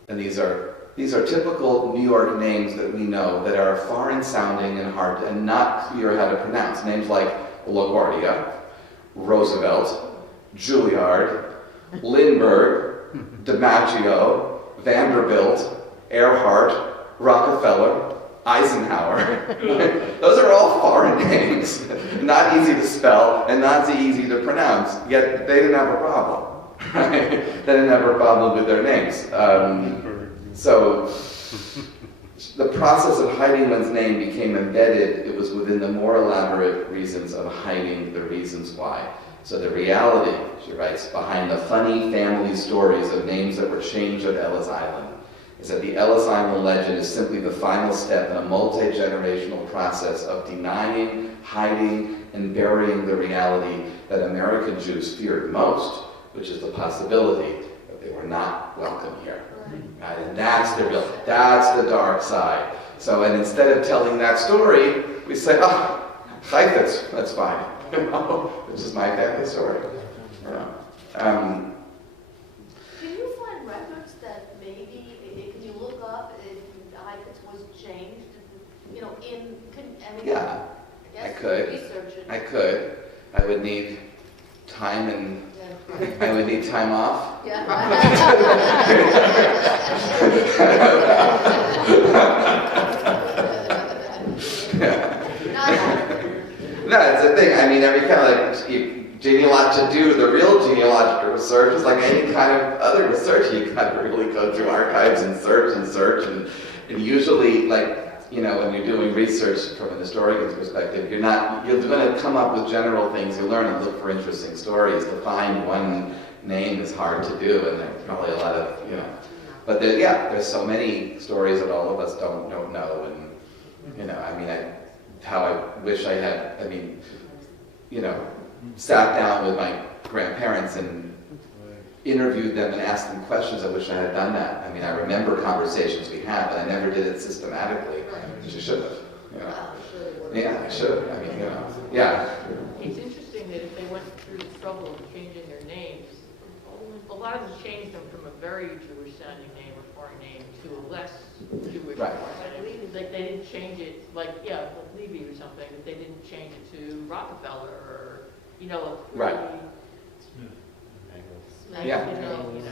and these are typical New York names that we know that are foreign sounding and hard and not clear how to pronounce. Names like LaGuardia, Roosevelt, Juilliard, Lindbergh, DiMaggio, Vanderbilt, Earhart, Rockefeller, Eisenhower. Those are all foreign names, not easy to spell and not easy to pronounce, yet they didn't have a problem. Right? They didn't have a problem with their names. So the process of hiding one's name became embedded. It was within the more elaborate reasons of hiding the reasons why. So the reality, she writes, behind the funny family stories of names that were changed at Ellis Island is that the Ellis Island legend is simply the final step in a multi-generational process of denying, hiding, and burying the reality that American Jews feared most, which is the possibility that they were not welcome here. Right? And that's the dark side. So, and instead of telling that story, we say, oh, Chaifetz, that's fine. You know, this is my family story. You know. Can you find records that maybe, can you look up if Heifetz was changed, you know, yeah, I could. Research it. I could. I would need time and I would need time off. Yeah. No, it's a thing. I mean, every kind of to do the real genealogical research is like any kind of other research. You got to really go through archives and search, and usually, like, you know, when you're doing research from an historian's perspective, you're going to come up with general things. You learn and look for interesting stories. To find one name is hard to do, and there's probably a lot of, you know, but there's so many stories that all of us don't know, and, you know, I mean, how I wish I had, I mean, you know, sat down with my grandparents and interviewed them and asked them questions. I wish I had done that. I mean, I remember conversations we had, but I never did it systematically, which I should have. You know. Yeah, I should. I mean, you know, yeah. It's interesting that if they went through the trouble of changing their names, a lot of them changed them from a very Jewish-sounding name, or foreign name to a less Jewish Right. foreign name. Like they didn't change it, like Levy or something. But they didn't change it to Rockefeller or a Right. Smith,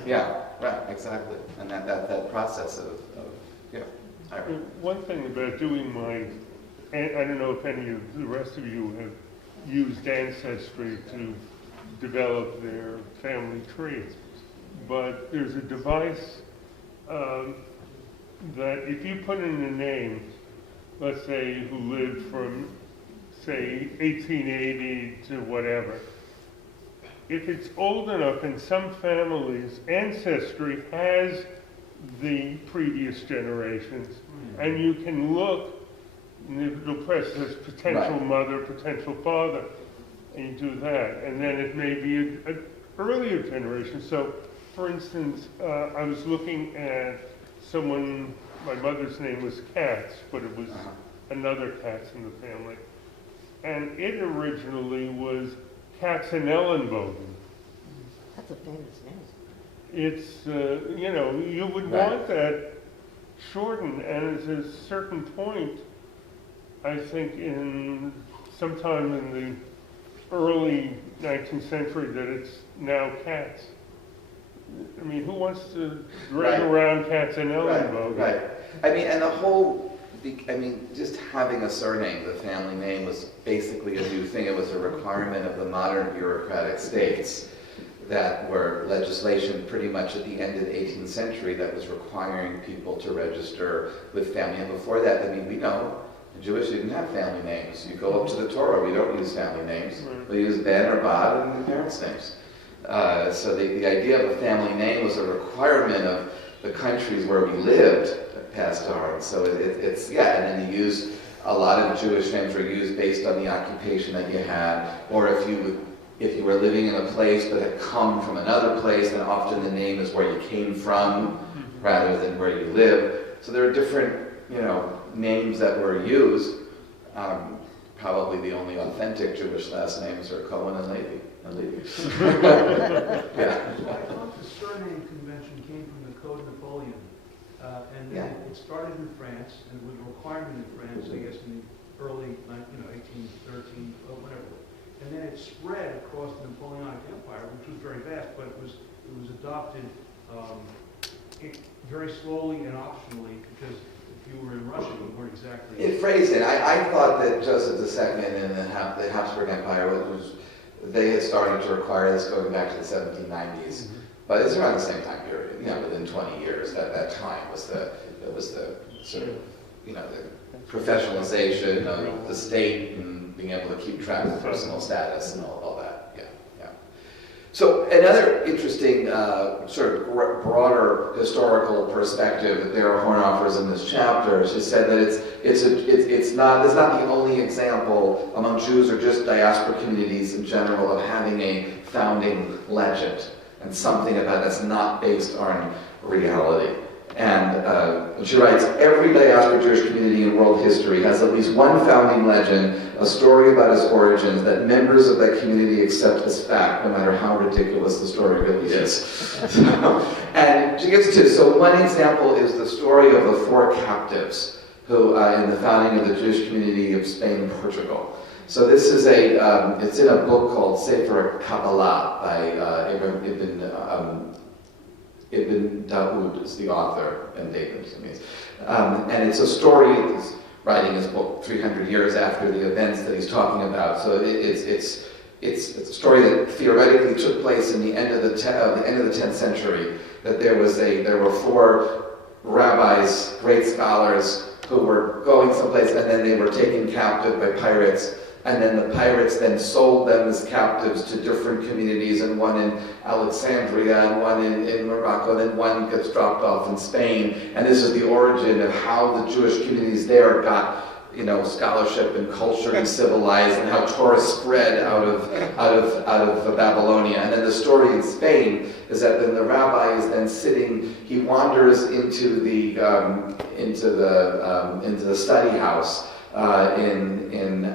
Yeah, right, exactly. And that process of I One thing about doing and I don't know if any of the rest of you have used Ancestry to develop their family tree, but there's a device that if you put in a name, let's say who lived from, say, 1880 to whatever, if it's old enough in some families, Ancestry has the previous generations, and you can look, and it'll press this potential mother, potential father, and you do that, and then it may be an earlier generation. So, for instance, I was looking at someone, my mother's name was Katz, but it was another Katz in the family, and it originally was Katzenellenbogen. That's a famous name. It's, you would want that shortened, and at a certain point, I think sometime in the early 19th century, that it's now Katz. I mean, who wants to drag around Katzenellenbogen? Right. I mean, and just having a surname, the family name, was basically a new thing. It was a requirement of the modern bureaucratic states that were legislation pretty much at the end of the 18th century that was requiring people to register with family. And before that, I mean, we know the Jewish didn't have family names. You go up to the Torah, we don't use family names. We use Ben or Bad and the parents' names. So the idea of a family name was a requirement of the countries where we lived past our. So it's and then you use a lot of Jewish names were used based on the occupation that you had, or if you were living in a place but had come from another place, then often the name is where you came from rather than where you live. So there are different, names that were used. Probably the only authentic Jewish last names are Cohen and Levy. Yeah. I thought the surname convention came from the Code Napoleon, and then it started in France, and it was a requirement in France, I guess, in the early, 1813, or whatever. And then it spread across the Napoleonic Empire, which was very vast, but it was adopted very slowly and optionally, because if you were in Russia, you weren't exactly. It phrased it. I thought that Joseph II and the Habsburg Empire they had started to require this going back to the 1790s, but it's around the same time period. Within 20 years, that time was the sort of the professionalization of the state and being able to keep track of personal status and all that. So another interesting sort of broader historical perspective that Dara Horn offers in this chapter, she said that it's not the only example among Jews or just diaspora communities in general of having a founding legend and something about that's not based on reality. And she writes, every diaspora Jewish community in world history has at least one founding legend, a story about its origins that members of that community accept as fact, no matter how ridiculous the story really is. And she gets to, so one example is the story of the 4 captives who, in the founding of the Jewish community of Spain and Portugal. So this is it's in a book called Sefer Kabbalah by Ibn Dawood is the author, and David means. And it's a story, he's writing his book 300 years after the events that he's talking about. So it's a story that theoretically took place in the end of the 10th century, that there were 4 rabbis, great scholars, who were going someplace, and then they were taken captive by pirates. And then the pirates then sold them as captives to different communities, and one in Alexandria, and one in Morocco, and then one gets dropped off in Spain. And this is the origin of how the Jewish communities there got, scholarship and culture and civilized, and how Torah spread out of Babylonia. And then the story in Spain is that then the rabbi is then sitting, he wanders into the study house in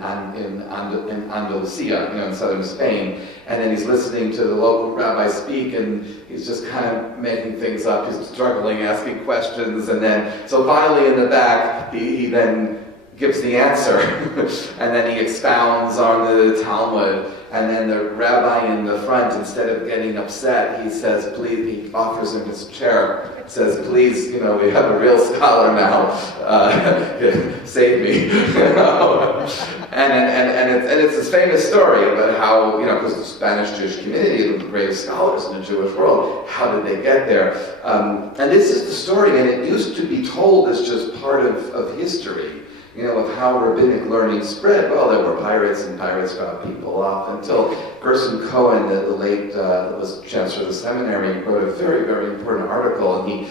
Andalusia, in southern Spain, and then he's listening to the local rabbi speak, and he's just kind of making things up. He's struggling, asking questions, and then so finally in the back, he then gives the answer, and then he expounds on the Talmud, and then the rabbi in the front, instead of getting upset, he says, please, he offers him his chair, says, please, we have a real scholar now, save me. And it's this famous story about how, because the Spanish Jewish community are the greatest scholars in the Jewish world, how did they get there? And this is the story, and it used to be told as just part of history, of how rabbinic learning spread. Well, there were pirates, and pirates got people off, until Gerson Cohen, the late was chancellor of the seminary, wrote a very, very important article, and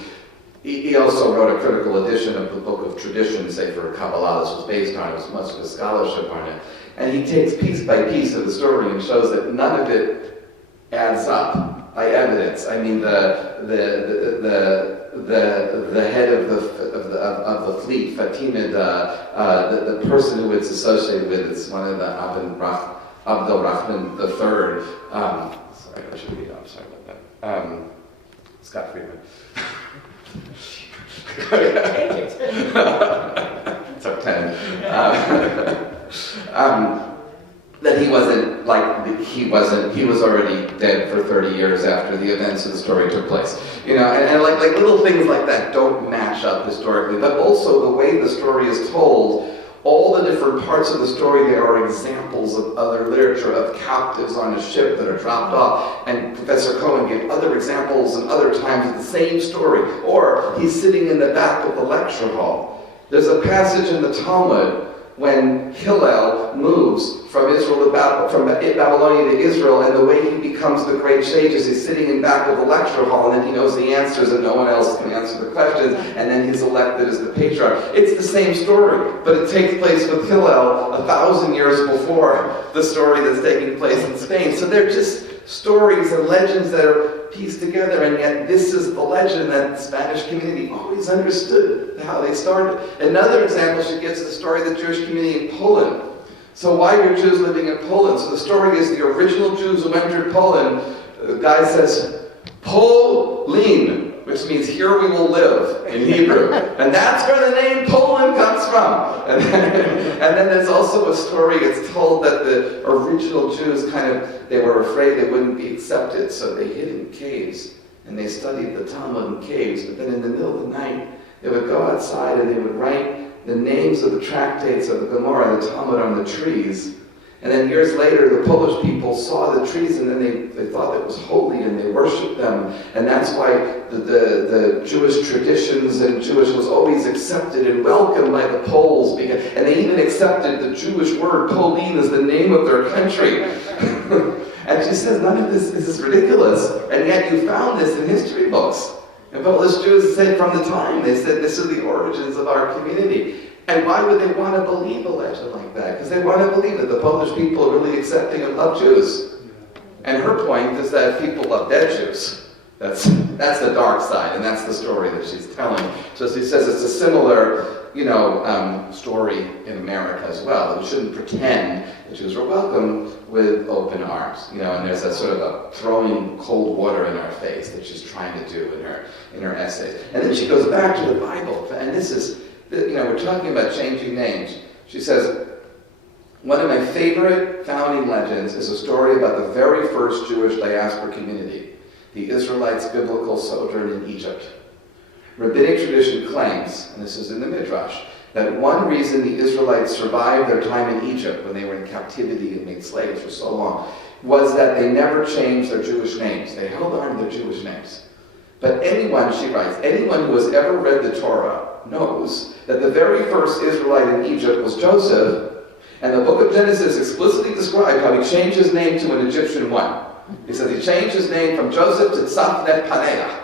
he also wrote a critical edition of the Book of Tradition, say for Kabbalah, this was based on, it was much of the scholarship on it, and he takes piece by piece of the story and shows that none of it adds up by evidence. I mean, the head of the fleet, Fatimid, the person who it's associated with, is one of the Abdul Rahman III. Sorry, I should read. I'm sorry about that. Scott Friedman. Top 10. That he was already dead for 30 years after the events of the story took place. And like little things like that don't match up historically, but also the way the story is told, all the different parts of the story, there are examples of other literature, of captives on a ship that are dropped off, and Professor Cohen gave other examples and other times of the same story, or he's sitting in the back of the lecture hall. There's a passage in the Talmud when Hillel moves from Babylonia to Israel, and the way he becomes the great sage is he's sitting in back of the lecture hall, and then he knows the answers and no one else can answer the questions, and then he's elected as the patriarch. It's the same story, but it takes place with Hillel 1,000 years before the story that's taking place in Spain. So they're just stories and legends that are pieced together, and yet this is the legend that the Spanish community always understood how they started. Another example she gives is the story of the Jewish community in Poland. So why are Jews living in Poland? So the story is the original Jews who entered Poland, the guy says, Polin, which means here we will live in Hebrew. And that's where the name Poland comes from. And then there's also a story, it's told that the original Jews they were afraid they wouldn't be accepted, so they hid in caves. And they studied the Talmud in caves. But then in the middle of the night, they would go outside and they would write the names of the tractates of the Gemara, the Talmud, on the trees. And then years later, the Polish people saw the trees, and then they thought it was holy, and they worshipped them. And that's why the Jewish traditions and Jewish was always accepted and welcomed by the Poles. And they even accepted the Jewish word, Polin, as the name of their country. And she says, none of this is ridiculous. And yet you found this in history books. And Polish Jews said from the time, they said, this is the origins of our community. And why would they want to believe a legend like that? Because they want to believe that the Polish people are really accepting and love Jews. And her point is that people love dead Jews. That's the dark side, and that's the story that she's telling. So she says it's a similar, story in America as well. We shouldn't pretend that Jews are welcome with open arms. And there's that sort of a throwing cold water in our face that she's trying to do in her essays. And then she goes back to the Bible, and this is, we're talking about changing names. She says, one of my favorite founding legends is a story about the very first Jewish diaspora community, the Israelites' biblical sojourn in Egypt. Rabbinic tradition claims, and this is in the Midrash, that one reason the Israelites survived their time in Egypt when they were in captivity and made slaves for so long was that they never changed their Jewish names. They held on to their Jewish names. But anyone, she writes, anyone who has ever read the Torah knows that the very first Israelite in Egypt was Joseph, and the book of Genesis explicitly describes how he changed his name to an Egyptian one. He says he changed his name from Joseph to Tzafnet Paneah.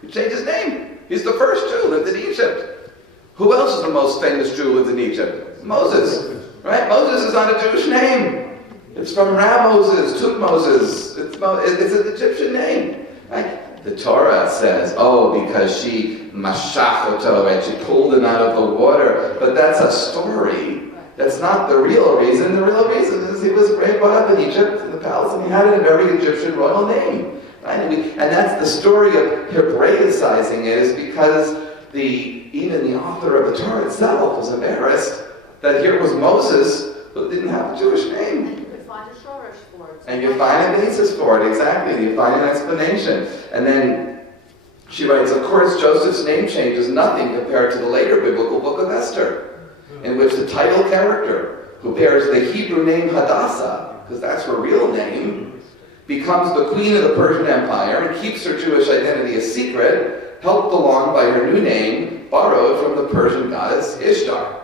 He changed his name. He's the first Jew who lived in Egypt. Who else is the most famous Jew who lived in Egypt? Moses. Right? Moses is not a Jewish name. It's from Ra Moses, Tut Moses. It's an Egyptian name. Right? the Torah says, oh, because she mashachoto, right? She pulled him out of the water. But that's a story. That's not the real reason. The real reason is he was brought up in Egypt, in the palace, and he had a very Egyptian royal name. Right? And that's the story of Hebraicizing it, is because even the author of the Torah itself was embarrassed that here was Moses who didn't have a Jewish name. And you could find a shorish for it. And you find a basis for it, exactly. And you find an explanation. And then she writes, of course, Joseph's name change is nothing compared to the later biblical book of Esther, in which the title character, who bears the Hebrew name Hadassah, because that's her real name, becomes the queen of the Persian Empire and keeps her Jewish identity a secret, helped along by her new name, borrowed from the Persian goddess Ishtar.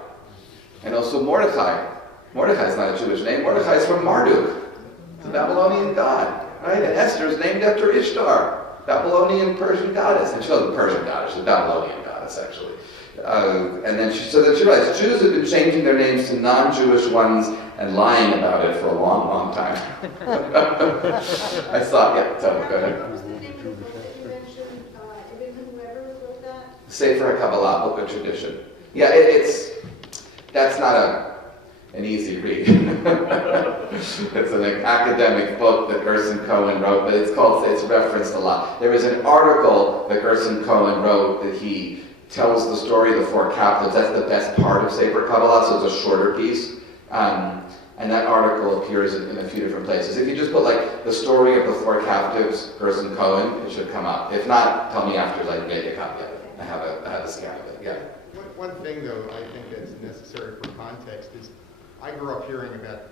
And also Mordecai. Mordecai is not a Jewish name. Mordecai is from Marduk, the Babylonian god. Right? And Esther is named after Ishtar, Babylonian Persian goddess. And she wasn't a Persian goddess, she's a Babylonian goddess, actually. And then she realized Jews have been changing their names to non-Jewish ones and lying about it for a long, long time. I saw it. Yeah, go ahead. What was the name of the book that you mentioned? Whoever wrote that? Sefer Kabbalah, Book of Tradition. Yeah, that's not an easy read. It's an academic book that Gerson Cohen wrote, but it's referenced a lot. There was an article that Gerson Cohen wrote that he tells the story of the four captives. That's the best part of Sefer Kabbalah, so it's a shorter piece. And that article appears in a few different places. If you just put like the story of the four captives, Gerson Cohen, it should come up. If not, tell me after, like, get a copy of it. I have a scan of it, yeah. One thing, though, I think that's necessary for context is I grew up hearing about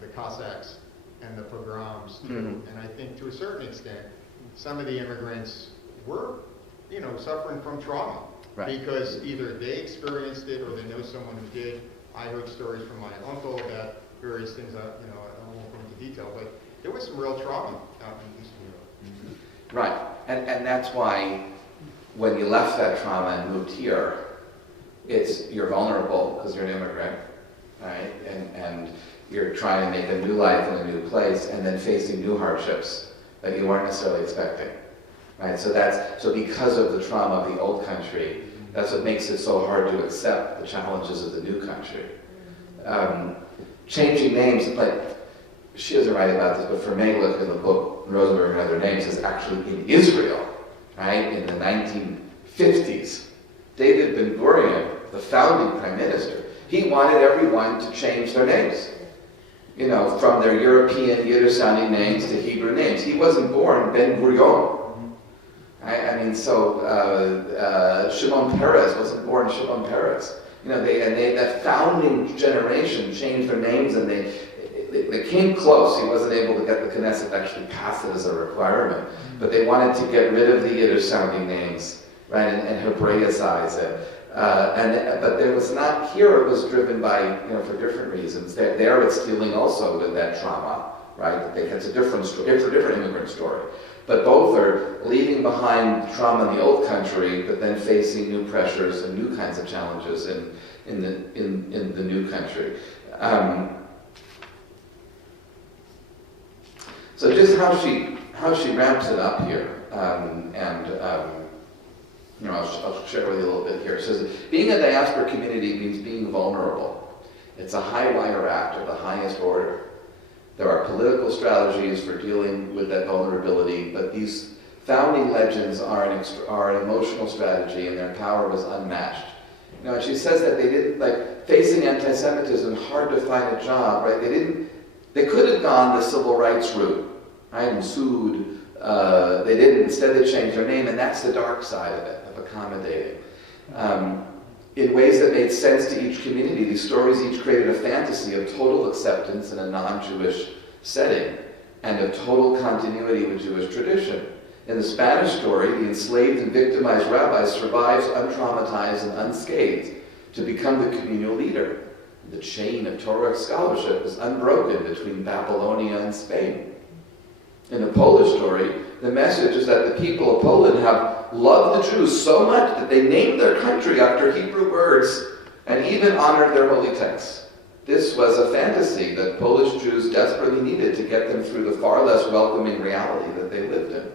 the Cossacks and the pogroms, too. And I think to a certain extent, some of the immigrants were, suffering from trauma. Right. Because either they experienced it or they know someone who did. I heard stories from my uncle about various things, I won't go into detail, but there was some real trauma out in Eastern Europe. Right, and that's why when you left that trauma and moved here, you're vulnerable because you're an immigrant, right? And you're trying to make a new life in a new place and then facing new hardships that you weren't necessarily expecting, right? So because of the trauma of the old country, that's what makes it so hard to accept the challenges of the new country. Changing names, like, she doesn't write about this, but for Megelich in the book, Rosenberg and Other Names, is actually in Israel, right, in the 1950s. David Ben-Gurion, the founding prime minister, he wanted everyone to change their names, from their European Yiddish-sounding names to Hebrew names. He wasn't born Ben-Gurion. Shimon Peres wasn't born Shimon Peres. That founding generation changed their names, and they came close. He wasn't able to get the Knesset to actually pass it as a requirement, but they wanted to get rid of the Yiddish-sounding names, right, and Hebraicize it. But there was not here. It was driven by for different reasons. There it's dealing also with that trauma, right? It's a different story. It's a different immigrant story. But both are leaving behind trauma in the old country, but then facing new pressures and new kinds of challenges in the new country. So just how she wraps it up here, I'll share with you a little bit here. It says, being a diaspora community means being vulnerable. It's a high wire act of the highest order. There are political strategies for dealing with that vulnerability, but these founding legends are an emotional strategy, and their power was unmatched. And she says that they didn't, facing anti-Semitism, hard to find a job, right? They could have gone the civil rights route, right, and sued. They didn't. Instead, they changed their name, and that's the dark side of it, of accommodating. In ways that made sense to each community, these stories each created a fantasy of total acceptance in a non-Jewish setting and of total continuity with Jewish tradition. In the Spanish story, the enslaved and victimized rabbi survives untraumatized and unscathed to become the communal leader. The chain of Torah scholarship is unbroken between Babylonia and Spain. In the Polish story, the message is that the people of Poland have loved the Jews so much that they named their country after Hebrew words and even honored their holy texts. This was a fantasy that Polish Jews desperately needed to get them through the far less welcoming reality that they lived in.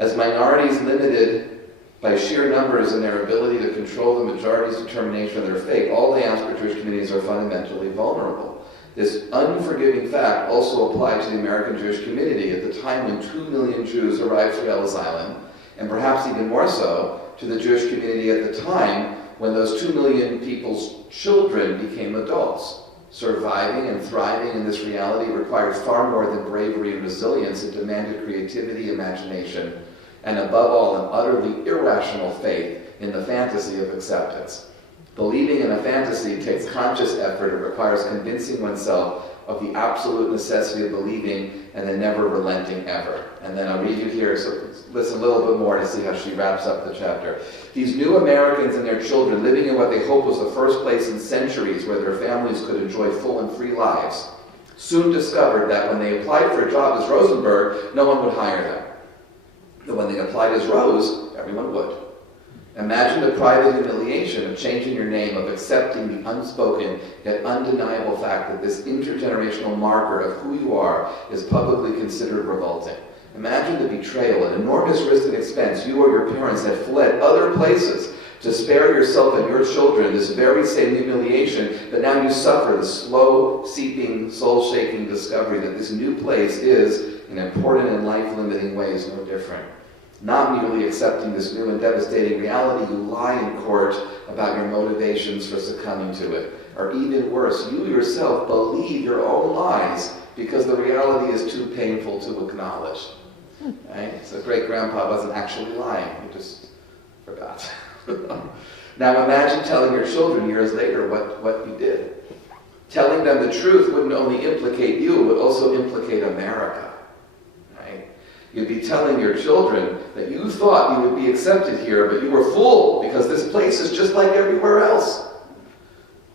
As minorities limited by sheer numbers and their ability to control the majority's determination of their fate, all diaspora Jewish communities are fundamentally vulnerable. This unforgiving fact also applied to the American Jewish community at the time when 2 million Jews arrived through Ellis Island, and perhaps even more so to the Jewish community at the time when those 2 million people's children became adults. Surviving and thriving in this reality required far more than bravery and resilience. It demanded creativity, imagination, and above all, an utterly irrational faith in the fantasy of acceptance. Believing in a fantasy takes conscious effort. It requires convincing oneself of the absolute necessity of believing and then never relenting ever. And then I'll read you here, so listen a little bit more to see how she wraps up the chapter. These new Americans and their children, living in what they hoped was the first place in centuries where their families could enjoy full and free lives, soon discovered that when they applied for a job as Rosenberg, no one would hire them. But when they applied as Rose, everyone would. Imagine the private humiliation of changing your name, of accepting the unspoken yet undeniable fact that this intergenerational marker of who you are is publicly considered revolting. Imagine the betrayal, an enormous risk and expense. You or your parents had fled other places to spare yourself and your children this very same humiliation, but now you suffer the slow, seeping, soul-shaking discovery that this new place is, in important and life-limiting ways, no different. Not merely accepting this new and devastating reality, you lie in court about your motivations for succumbing to it. Or even worse, you yourself believe your own lies because the reality is too painful to acknowledge. Right? So great-grandpa wasn't actually lying, he just forgot. Now imagine telling your children years later what you did. Telling them the truth wouldn't only implicate you, it would also implicate America. You'd be telling your children that you thought you would be accepted here, but you were fooled because this place is just like everywhere else.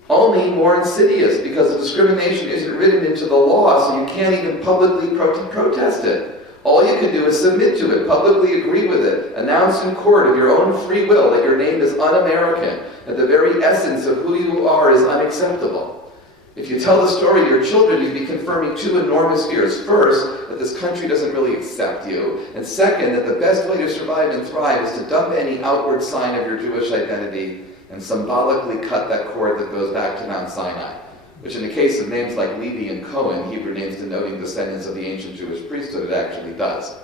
Only more insidious because the discrimination isn't written into the law, so you can't even publicly protest it. All you can do is submit to it, publicly agree with it, announce in court of your own free will that your name is un-American, that the very essence of who you are is unacceptable. If you tell the story to your children, you'd be confirming two enormous fears. First, that this country doesn't really accept you. And second, that the best way to survive and thrive is to dump any outward sign of your Jewish identity and symbolically cut that cord that goes back to Mount Sinai, which in the case of names like Levi and Cohen, Hebrew names denoting descendants of the ancient Jewish priesthood, it actually does.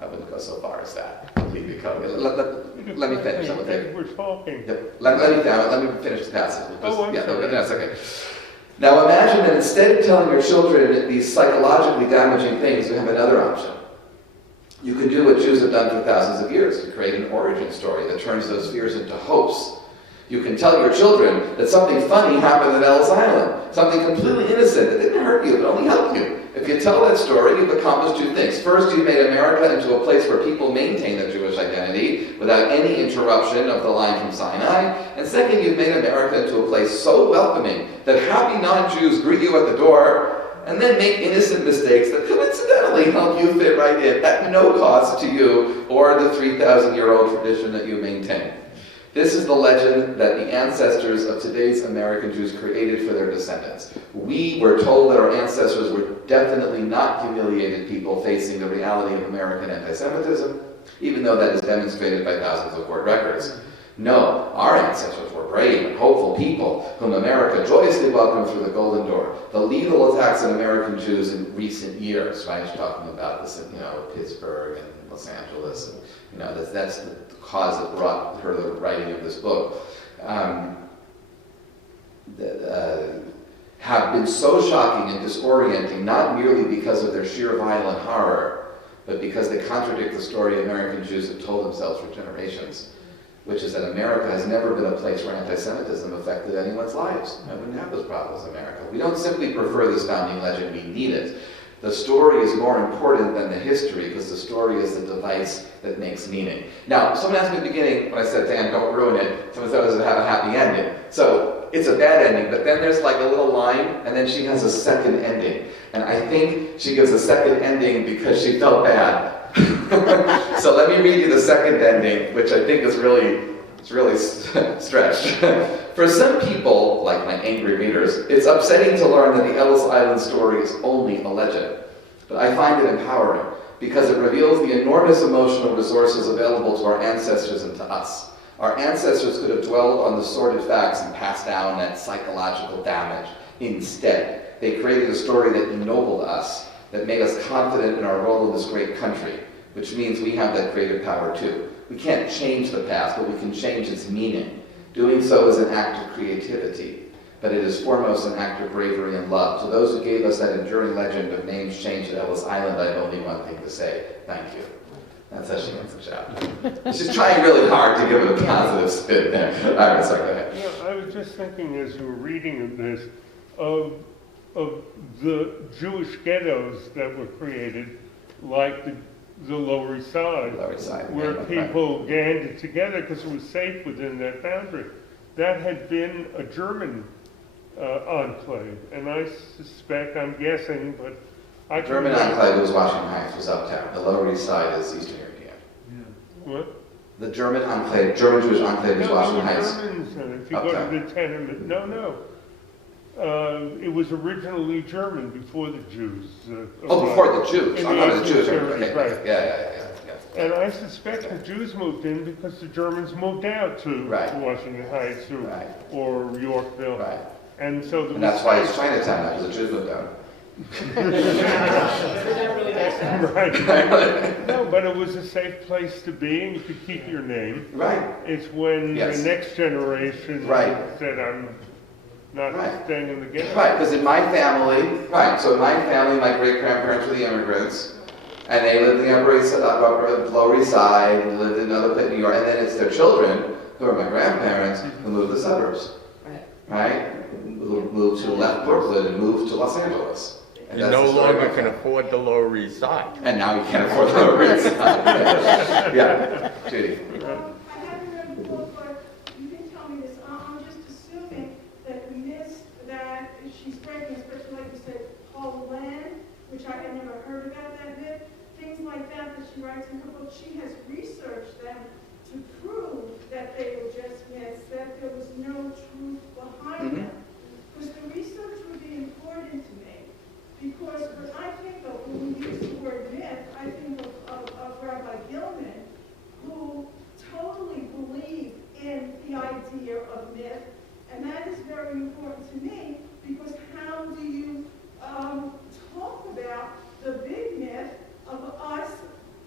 I wouldn't go so far as that. Levi Cohen. Let me finish. We're talking. Yep. Let me finish the passage. I'm sorry. That's okay. Now imagine that instead of telling your children these psychologically damaging things, you have another option. You can do what Jews have done for thousands of years, to create an origin story that turns those fears into hopes. You can tell your children that something funny happened at Ellis Island, something completely innocent that didn't hurt you, but only helped you. If you tell that story, you've accomplished two things. First, you've made America into a place where people maintain their Jewish identity without any interruption of the line from Sinai. And second, you've made America into a place so welcoming that happy non-Jews greet you at the door and then make innocent mistakes that coincidentally help you fit right in at no cost to you or the 3,000-year-old tradition that you maintain. This is the legend that the ancestors of today's American Jews created for their descendants. We were told that our ancestors were definitely not humiliated people facing the reality of American anti-Semitism, even though that is demonstrated by thousands of court records. No, our ancestors were brave and hopeful people whom America joyously welcomed through the Golden Door. The lethal attacks on American Jews in recent years, right? You're talking about this in, Pittsburgh and Los Angeles, and that's the cause that brought her the writing of this book. Have been so shocking and disorienting, not merely because of their sheer violent horror, but because they contradict the story American Jews have told themselves for generations, which is that America has never been a place where anti-Semitism affected anyone's lives. I wouldn't have those problems in America. We don't simply prefer this founding legend, we need it. The story is more important than the history because the story is the device that makes meaning. Now, someone asked me at the beginning when I said, Dan, don't ruin it, someone said, does it have a happy ending? So, it's a bad ending, but then there's like a little line, and then she has a second ending. And I think she gives a second ending because she felt bad. So let me read you the second ending, which I think is really stretched. For some people, like my angry readers, it's upsetting to learn that the Ellis Island story is only a legend. But I find it empowering. because it reveals the enormous emotional resources available to our ancestors and to us. Our ancestors could have dwelled on the sordid facts and passed down that psychological damage. Instead, they created a story that ennobled us, that made us confident in our role in this great country, which means we have that creative power too. We can't change the past, but we can change its meaning. Doing so is an act of creativity, but it is foremost an act of bravery and love. To those who gave us that enduring legend of names changed at Ellis Island, I have only one thing to say: thank you. That's how she ends the chapter. She's trying really hard to give it a positive spin there. All right, sorry, go ahead. Yeah, I was just thinking as you were reading this of the Jewish ghettos that were created, like the Lower East Side, where people banded together because it was safe within that boundary. That had been a German enclave, and I suspect, I'm guessing, but I The German enclave was Washington Heights, was uptown. The Lower East Side is Eastern European. What? The German enclave, German Jewish enclave is Washington Heights. Germans, if you go to the tenement, no. It was originally German before the Jews. Before the Jews. In I'm the not the Jews. 1830s, Okay. right. Yeah. And I suspect the Jews moved in because the Germans moved out to Washington Heights or Yorkville. Right. And so And that's why it's Chinatown now, because the Jews moved out. Right. No, but it was a safe place to be, and you could keep your name. Right. It's when the next generation said, I'm not staying in the ghetto. Right, because in my family, so in my family, my great-grandparents were the immigrants, and they lived in the Lower East Side, and lived in another place in New York, and then it's their children, who are my grandparents, who moved to the suburbs. Right? Who moved to left Brooklyn and moved to Los Angeles. And You no longer can afford the Lower East Side. And now you can't afford the Lower East Side. Yeah, Judy. I haven't read the book, but you can tell me this. I'm just assuming that the myths that she's breaking, especially like you said, Paul Land, which I had never heard about that myth, things like that she writes in her book, she has researched them to prove that they were just myths, that there was no truth behind them. Because the research would be important to me. Because when I think of, when we use the word myth, I think of Rabbi Gilman, who totally believed in the idea of myth. And that is very important to me, because how do you talk about the big myth of us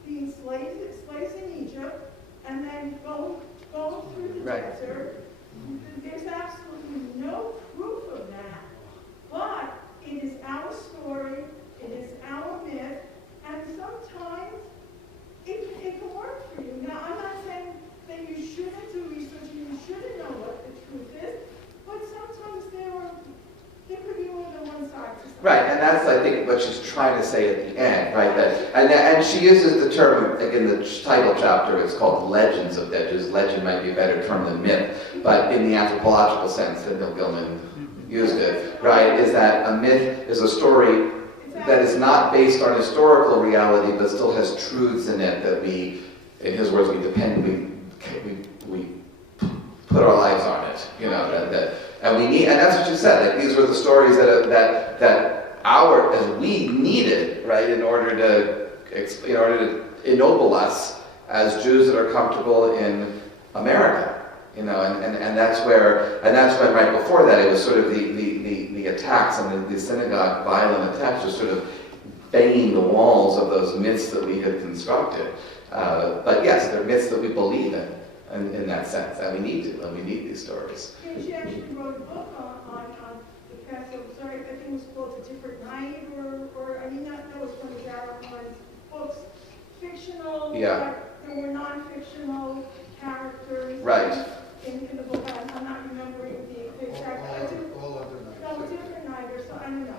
being slaves in Egypt, and then going through the desert? There's absolutely no proof of that, but it is our story, it is our myth, and sometimes it can work for you. Now, I'm not saying that you shouldn't do research and you shouldn't know what the truth is, but sometimes there could be more than one side to something. Right, and that's, I think, what she's trying to say at the end, right? And she uses the term, like in the title chapter, it's called Legends of Dead Jews. Legend might be a better term than myth, but in the anthropological sense that Bill Gilman used it, right, is that a myth is a story that is not based on historical reality, but still has truths in it that we, in his words, we put our lives on it, you know, and we need, and that's what you said, like these were the stories as we needed, right, in order to ennoble us as Jews that are comfortable in America. You know, and that's when right before that it was sort of the attacks and the synagogue violent attacks were sort of banging the walls of those myths that we had constructed. But yes, they're myths that we believe in that sense, and we need these stories. And she actually wrote a book on the Passover. Sorry, I think it was called A Different Night, or I mean, that was one of Dara books, fictional. Yeah. There were non-fictional characters. Right. In the book, I'm not remembering the exact. All other nights. No, A Different Night, or so, I don't know.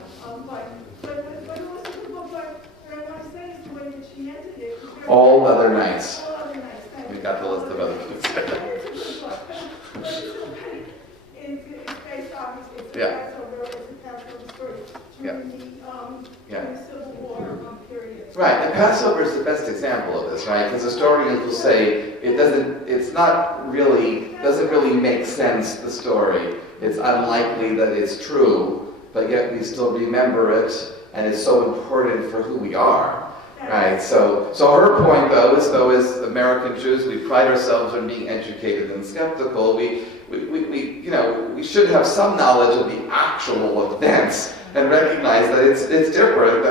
But it was a good book. But what I want to say is the way that she ended it. All Other Nights. All Other Nights. We got the list of other books. It's based obviously. It's a Yeah. Passover story during the Civil War period. Right, and Passover is the best example of this, right? Because historians will say doesn't really make sense, the story. It's unlikely that it's true, but yet we still remember it, and it's so important for who we are. Right, so her point though is, as American Jews, we pride ourselves on being educated and skeptical. We should have some knowledge of the actual events and recognize that it's different.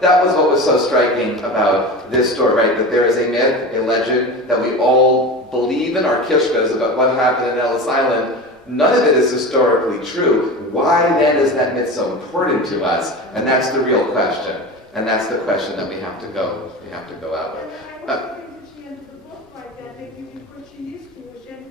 That was what was so striking about this story, right? That there is a myth, a legend that we all believe in our kishkas about what happened in Ellis Island. None of it is historically true. Why then is that myth so important to us? And that's the real question. And that's the question that we have to go out with. And I also think that she ended the book like that, maybe because she is Jewish, and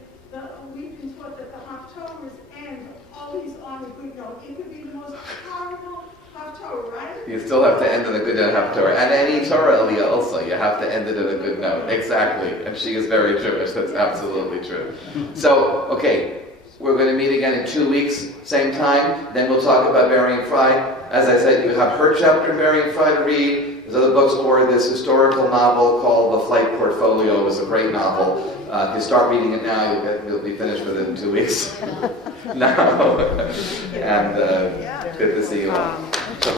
we've been taught that the Haftorahs end always on a good note. It could be the most powerful Haftorah, right? You still have to end on a good note, Haftorah. And any Torah aliyah also, you have to end it on a good note. Exactly. And she is very Jewish. That's absolutely true. So, okay, we're going to meet again in 2 weeks, same time. Then we'll talk about Burying Fry. As I said, you have her chapter in Burying Fry to read. There's other books, or this historical novel called The Flight Portfolio. It was a great novel. If you start reading it now, you'll be finished with it in 2 weeks. No. And good to see you all.